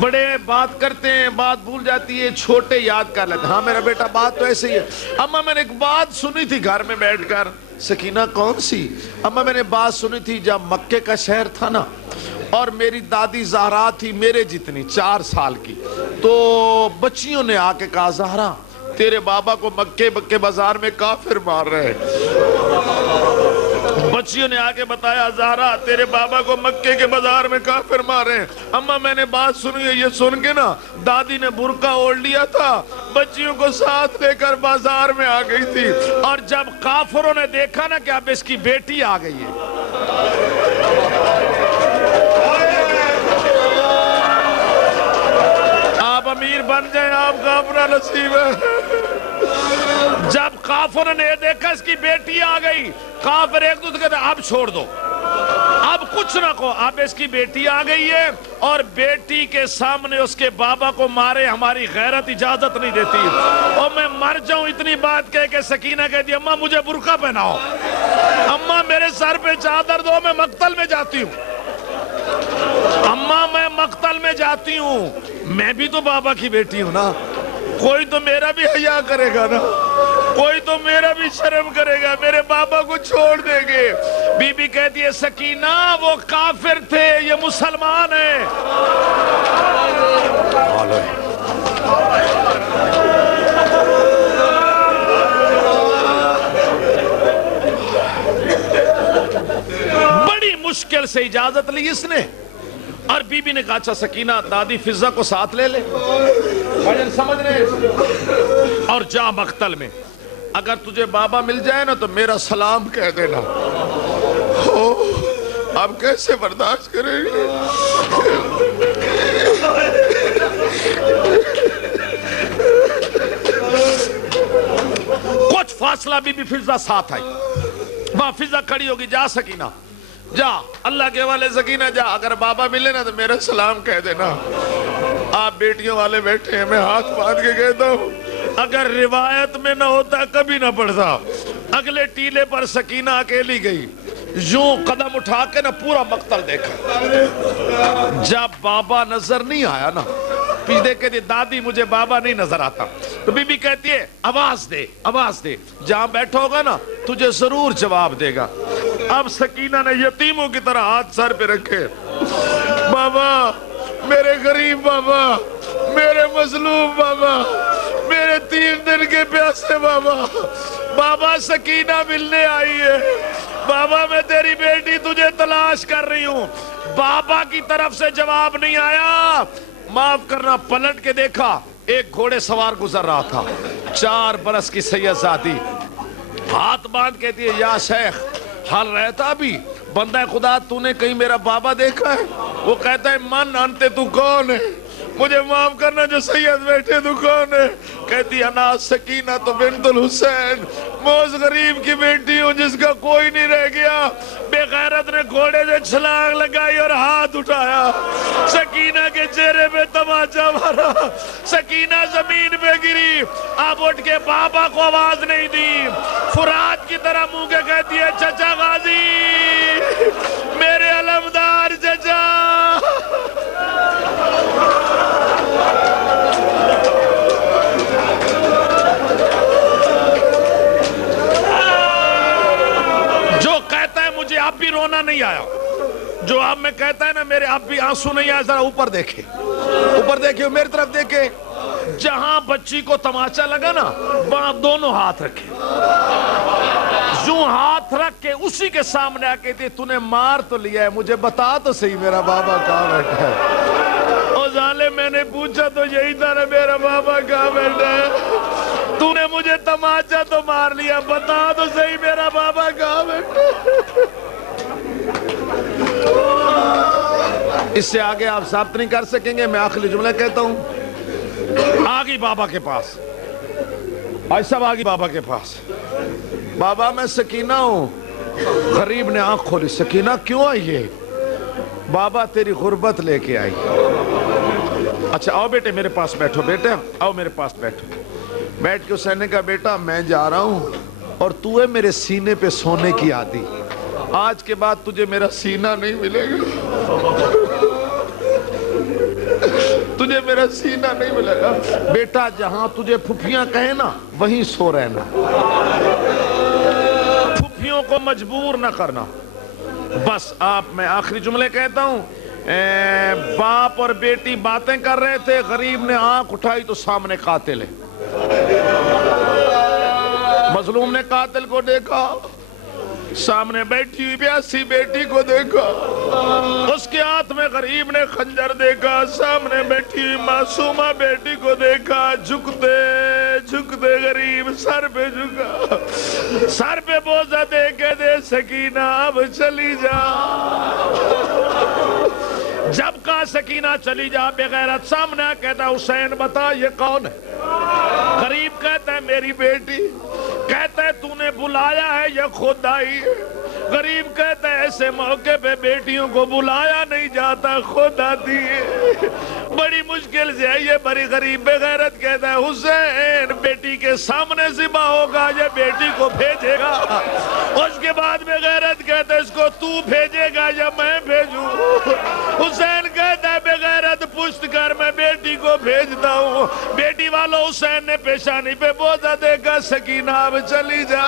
بڑے بات کرتے ہیں بات بھول جاتی ہے، چھوٹے یاد کر لیتے ہیں۔ ہاں میرا بیٹا بات تو ایسے ہی ہے۔ اماں میں نے ایک بات سنی تھی گھر میں بیٹھ کر۔ سکینہ کون سی؟ اماں میں نے بات سنی تھی جب مکے کا شہر تھا نا، اور میری دادی زہرا تھی میرے جتنی 4 سال کی، تو بچیوں نے آ کے کہا زہرا تیرے بابا کو مکے کے بازار میں کافر مار رہے ہیں۔ بچیوں نے آگے بتایا زہرا تیرے بابا کو مکے کے بازار میں کافر مار رہے ہیں۔ اماں میں نے بات سنی ہے، یہ سن کے نا دادی نے برقع اوڑھ لیا تھا، بچیوں کو ساتھ لے کر بازار میں آ گئی تھی، اور جب کافروں نے دیکھا نا کہ اب اس کی بیٹی آ گئی ہے، آپ امیر بن جائیں، آپ کا اپنا نصیب ہے۔ جب کافر نے دیکھا اس کی بیٹی آ گئی، کافر ایک دوسرے کہتے اب چھوڑ دو، اب کچھ نہ کہو، اب اس کی بیٹی آ گئی ہے، اور بیٹی کے سامنے اس کے بابا کو مارے ہماری غیرت اجازت نہیں دیتی، اور میں مر جاؤں اتنی بات کہہ کے سکینہ کہتی اماں مجھے برقع پہناؤ، اماں میرے سر پہ چادر دو، میں مقتل میں جاتی ہوں، اماں میں مقتل میں جاتی ہوں، میں بھی تو بابا کی بیٹی ہوں نا، کوئی تو میرا بھی حیا کرے گا نا، کوئی تو میرا بھی شرم کرے گا، میرے بابا کو چھوڑ دیں گے۔ بی بی کہتی ہے سکینہ وہ کافر تھے، یہ مسلمان ہیں۔ بڑی مشکل سے اجازت لی اس نے، اور بی بی نے کہا اچھا سکینہ دادی فضہ کو ساتھ لے لے، سمجھ رہے، اور جا مقتل میں، اگر تجھے بابا مل جائے نا تو میرا سلام کہہ دینا۔ اب کیسے برداشت کریں گے؟ کچھ فاصلہ بی بی فضہ ساتھ آئی، وہاں فضہ کھڑی ہوگی، جا سکینہ جا، اللہ کے والے سکینہ جا، اگر بابا ملے نا تو میرا سلام کہہ دینا۔ آپ بیٹیوں والے بیٹھے ہیں، میں ہاتھ باندھ کے کہتا ہوں اگر روایت میں نہ ہوتا کبھی نہ پڑھتا۔ اگلے ٹیلے پر سکینہ اکیلی گئی، یوں قدم اٹھا کے نہ پورا مقتل دیکھا، جب بابا نظر نہیں آیا نا، پیچھے کہتی دادی مجھے بابا نہیں نظر آتا، تو بی بی کہتی ہے آواز دے آواز دے، جہاں بیٹھا ہوگا نا تجھے ضرور جواب دے گا۔ اب سکینہ نے یتیموں کی طرح ہاتھ سر پہ رکھے، بابا میرے غریب بابا، میرے مظلوم بابا، میرے 3 دن کے پیاسے بابا، بابا سکینہ ملنے آئی ہے، بابا میں تیری بیٹی تجھے تلاش کر رہی ہوں. بابا کی طرف سے جواب نہیں آیا. معاف کرنا, پلٹ کے دیکھا, ایک گھوڑے سوار گزر رہا تھا, 4 برس کی سیدزادی, ہاتھ باندھ کہتی ہے یا شیخ حال رہتا بھی بندہ خدا تو نے کہیں میرا بابا دیکھا ہے؟ وہ کہتا ہے من انتے تو کون ہے, مجھے معاف کرنا جو سید بیٹھے تو کون ہے؟ کہتی انا سکینہ تو بنت الحسین, موز غریب کی بیٹی ہوں جس کا کوئی نہیں رہ گیا. بے غیرت نے گھوڑے سے چھلانگ لگائی اور ہاتھ اٹھایا, سکینہ کے چہرے پہ تماچا مارا, سکینہ زمین پہ گری. اب اٹھ کے بابا کو آواز نہیں دی, فرات کی طرح منہ کے کہتی ہے چچا غازی, میرے علمدار چچا. جو کہتا ہے مجھے اب بھی رونا نہیں آیا, جو اب میں کہتا ہے نا میرے اب بھی آنسو نہیں آیا, ذرا اوپر دیکھے, اوپر دیکھے, میری طرف دیکھے. جہاں بچی کو تماچا لگا نا وہاں دونوں ہاتھ رکھے, یوں ہاتھ رکھ کے اسی کے سامنے آ کے تھی تو نے مار تو لیا ہے, مجھے بتا تو صحیح میرا بابا کہاں بیٹھا ہے. او ظالم, میں نے پوچھا تو یہی تھا نا میرا بابا کہاں بیٹھا ہے, تو نے مجھے تماچا تو مار لیا, بتا تو صحیح میرا بابا کہاں بیٹھا ہے. اس سے آگے آپ ثابت نہیں کر سکیں گے. میں آخری جملہ کہتا ہوں, آگی بابا کے پاس, آج سب آگی بابا کے پاس. بابا میں سکینہ ہوں. غریب نے آنکھ کھولی, سکینہ کیوں آئی ہے؟ بابا تیری غربت لے کے آئی. اچھا آؤ بیٹے میرے پاس بیٹھو, بیٹے آؤ میرے پاس بیٹھو. بیٹھ کے حسین نے کہا بیٹا میں جا رہا ہوں اور تو ہے میرے سینے پہ سونے کی عادی, آج کے بعد تجھے میرا سینہ نہیں ملے گا, تجھے میرا سینہ نہیں ملے گا. بیٹا جہاں تجھے پھپھیاں کہیں نا وہیں سو رہنا, پھپھیوں کو مجبور نہ کرنا. بس آپ, میں آخری جملے کہتا ہوں. باپ اور بیٹی باتیں کر رہے تھے, غریب نے آنکھ اٹھائی تو سامنے قاتل ہے. مظلوم نے قاتل کو دیکھا, سامنے بیٹھی ہوئی پیاسی بیٹی کو دیکھا, اس کے ہاتھ میں غریب نے خنجر دیکھا, سامنے بیٹھی ہوئی معصومہ بیٹی کو دیکھا. جھکتے جھکتے غریب سر پہ جھکا, سر پہ بوجھ دے کے دے سکینہ اب چلی جا. جب کہا سکینہ چلی جا, بے غیرت سامنے کہتا حسین بتا یہ کون ہے؟ غریب کہتا ہے میری بیٹی. کہتا ہے تو نے بلایا ہے یا خود آئی؟ غریب کہتا ہے ایسے موقع پہ بیٹیوں کو بلایا نہیں جاتا, خود آتی ہے. بڑی مشکل سے ہے یہ بڑی غریب. بے غیرت کہتا ہے حسین بیٹی کے سامنے ذبح ہوگا یا بیٹی کو بھیجے گا؟ اس کے بعد بے غیرت کہتا ہے اس کو تو بھیجے گا یا میں بھیجوں؟ حسین کہتا ہے بے غیرت پشت کر, میں بیٹی کو بھیجتا ہوں. بیٹی والوں حسین نے پیشانی پہ بوجھا دیکھا, سکینہ اب چلی جا.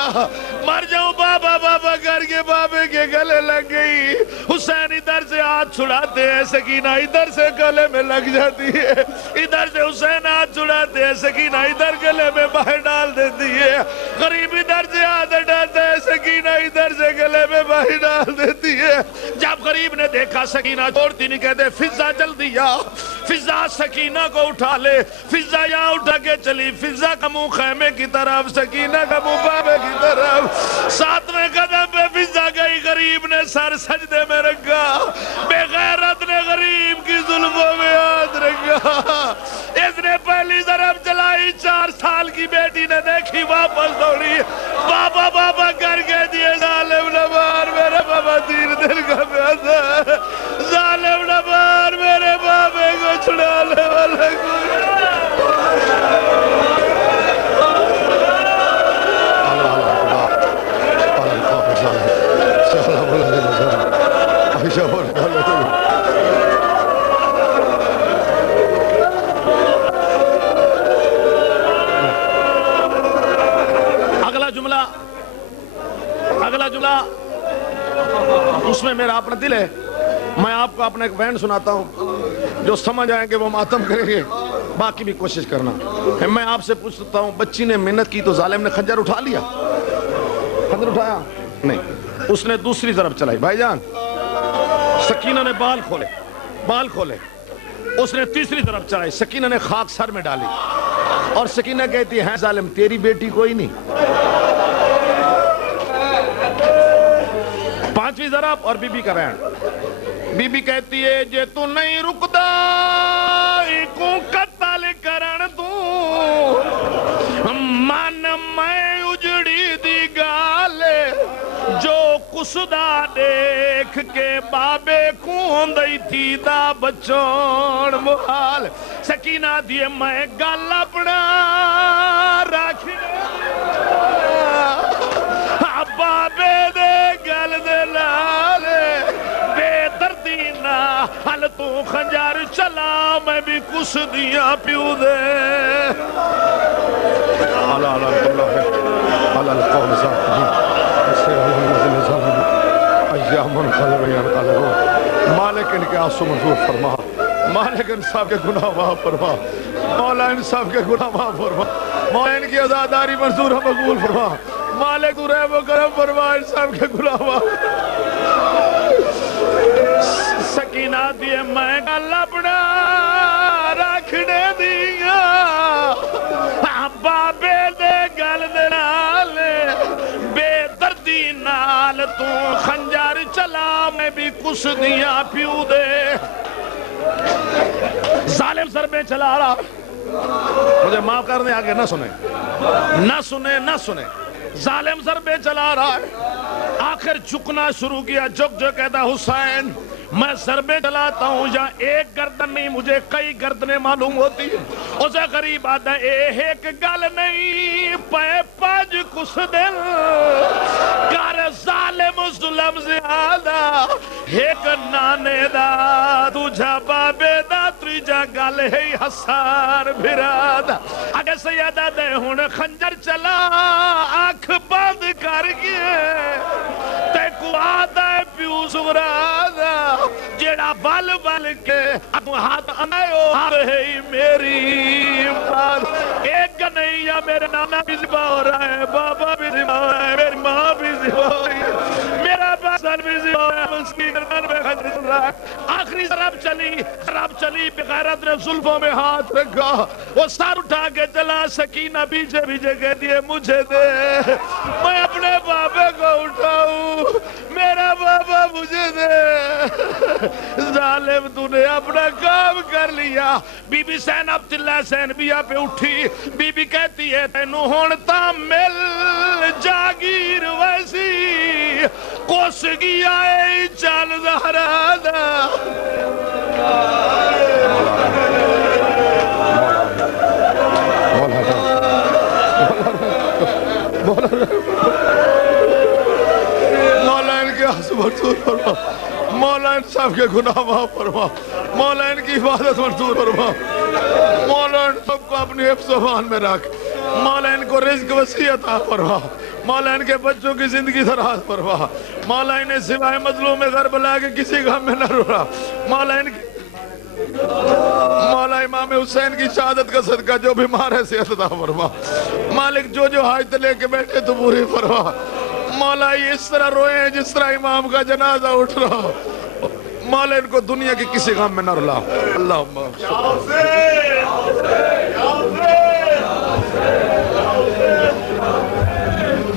مر جاؤں بابا بابا کر کے بابے کے گلے لگ گئی. حسین ادھر سے ہاتھ چھڑاتے ہیں, سکینہ ادھر سے گلے میں لگ جاتی ہے. ادھر سے حسین ہاتھ چھڑاتے ہیں, سکینہ ادھر گلے میں باہر ڈال دیتی ہے. غریب ادھر سے ہاتھ ہٹاتے ہیں, سکینہ ادھر سے گلے میں باہر ڈال دیتی ہے. جب غریب نے دیکھا سکینہ چھوڑتی نہیں, کہتے فضا جلدی آ, فضا سکینہ کو اٹھا لے. فضا یہاں اٹھا کے چلی, فضا کا منہ خیمے کی طرف, سکینہ کا منہ بابے کی طرف. 7ویں قدم پہ فضا گئی, غریب نے سر سجدے میں رکھا. بے غیرت نے غریب کی زلفوں میں ہاتھ رکھا. اس نے پہلی ضرب چلائی, 4 سال کی بیٹی نے دیکھی, واپس دوڑی, بابا بابا کر کے دیے. ظالم نہ مار میرے بابا, تیر دل کا پیاسا. ظالم نہ مار میرے بابے کو, چھڑانے والا کوئی. اگلا جملہ اس میں میرا اپنا دل ہے. میں آپ کو اپنا ایک بینڈ سناتا ہوں, جو سمجھ آئیں گے وہ ماتم کریں گے, باقی بھی کوشش کرنا. میں آپ سے پوچھتا ہوں, بچی نے محنت کی تو ظالم نے خنجر اٹھا لیا؟ خنجر اٹھایا نہیں. اس نے دوسری ضرب چلائی، بھائی جان سکینہ نے بال کھولے، اس نے تیسری ضرب چلائی، سکینہ نے خاک سر میں ڈالی، اور سکینہ کہتی ہے ظالم تیری بیٹی کوئی نہیں۔ پانچویں ضرب اور بی بی کا رہن، بی بی کہتی ہے جے تو نہیں رکدا کو قتل کرن تو من میں اجڑی دی گال جو کسدا دیکھ کے بابے کون دئی تھی دا بچون محال۔ سکینہ دیے میں گل اپنا راکھی بابے دے گل دے لالے بے دردی نہ حل تو خنجر چلا میں بھی کس دیا پیو دے۔ اللہ اللہ القوم ایامن خلویان قلبو، مالک ان کے آنسو منظور فرما، مالک انصاف کے گناہ معاف فرما، مولا انصاف کے گناہ معاف فرما، مولا ان کی عزاداری منظور مقبول فرما، مالک تو رحم و کرم فرما، انصاف کے گناہ معاف۔ سکینہ دیے میں گل اپنا رکھنے دیا بابے دے گل دے نال بے دردی نال تو خنجر چلا میں بھی کس دیا پیو دے۔ ظالم سر میں چلا رہا، مجھے معاف کر دیں، آگے نہ سنے، ظالم سر میں چلا رہا ہے، آخر جھکنا شروع کیا، جھک جو کہتا حسین میں سر میں چلاتا ہوں یا ایک گردن نہیں مجھے کئی گردنیں معلوم ہوتی ہیں، اسے غریب آتا ہے ایک گل نہیں پے پاج کس دل کار ظالم ظلم زیادہ ایک نانے دا تجھا بابے دا تریجا گل ہے حسار بھرادا۔ اگر سیدہ دے ہون خنجر چلا آنکھ بند کر گئے تے کو آدھا پیو سغرادا جیڑا بل بل کے اگو ہاتھ آئیو ہے میری بات ایک نہیں یا میرے نانا بھی زبا ہو رہا ہے، بابا بھی زبا ہو رہا ہے، میری ماں بھی زبا ہو رہی ہے، میرا باسن بھی زبا ہو رہا ہے، اس کی گردن میں خطر چل رہا ہے۔ آخری ضرب چلی بغیرت نے زلفوں میں ہاتھ رکھا، وہ سر اٹھا کے چلا، سکینہ پیچھے کہتی ہے مجھے دے، میں اپنے بابے کو اٹھاؤں، میرا بابا مجھے دے۔ ظالم تو نے اپنا کام کر لیا۔ بی بی سین عبداللہ سین بیا پہ اٹھی، بی بی کہتی ہے تینو ہون تا مل جاگیر ویسی کوس گیا اے چال زہرا دا۔ مولا ان کے حسب منظور فرما، مولا انصاف کے گناہ معاف فرما، مولا ان کی عبادت منظور فرما، مولا ان سب کو اپنی حفظ و امان میں رکھ، مولا ان کو رزق وسیع عطا فرما، مولا ان کے بچوں کی زندگی دراز فرما، مولا انہیں سوائے مظلوم کربلا کے کسی غم میں نہ رہا، مولا امام حسین کی شہادت کا صدقہ جو بیمار ہے صحت عطا فرما، مالک جو حاجت لے کے بیٹھے تو پوری فرما، مولا یہ اس طرح روئے ہیں جس طرح امام کا جنازہ اٹھ رہا، مولا ان کو دنیا کی کسی غم میں نہ رلا۔ اللہم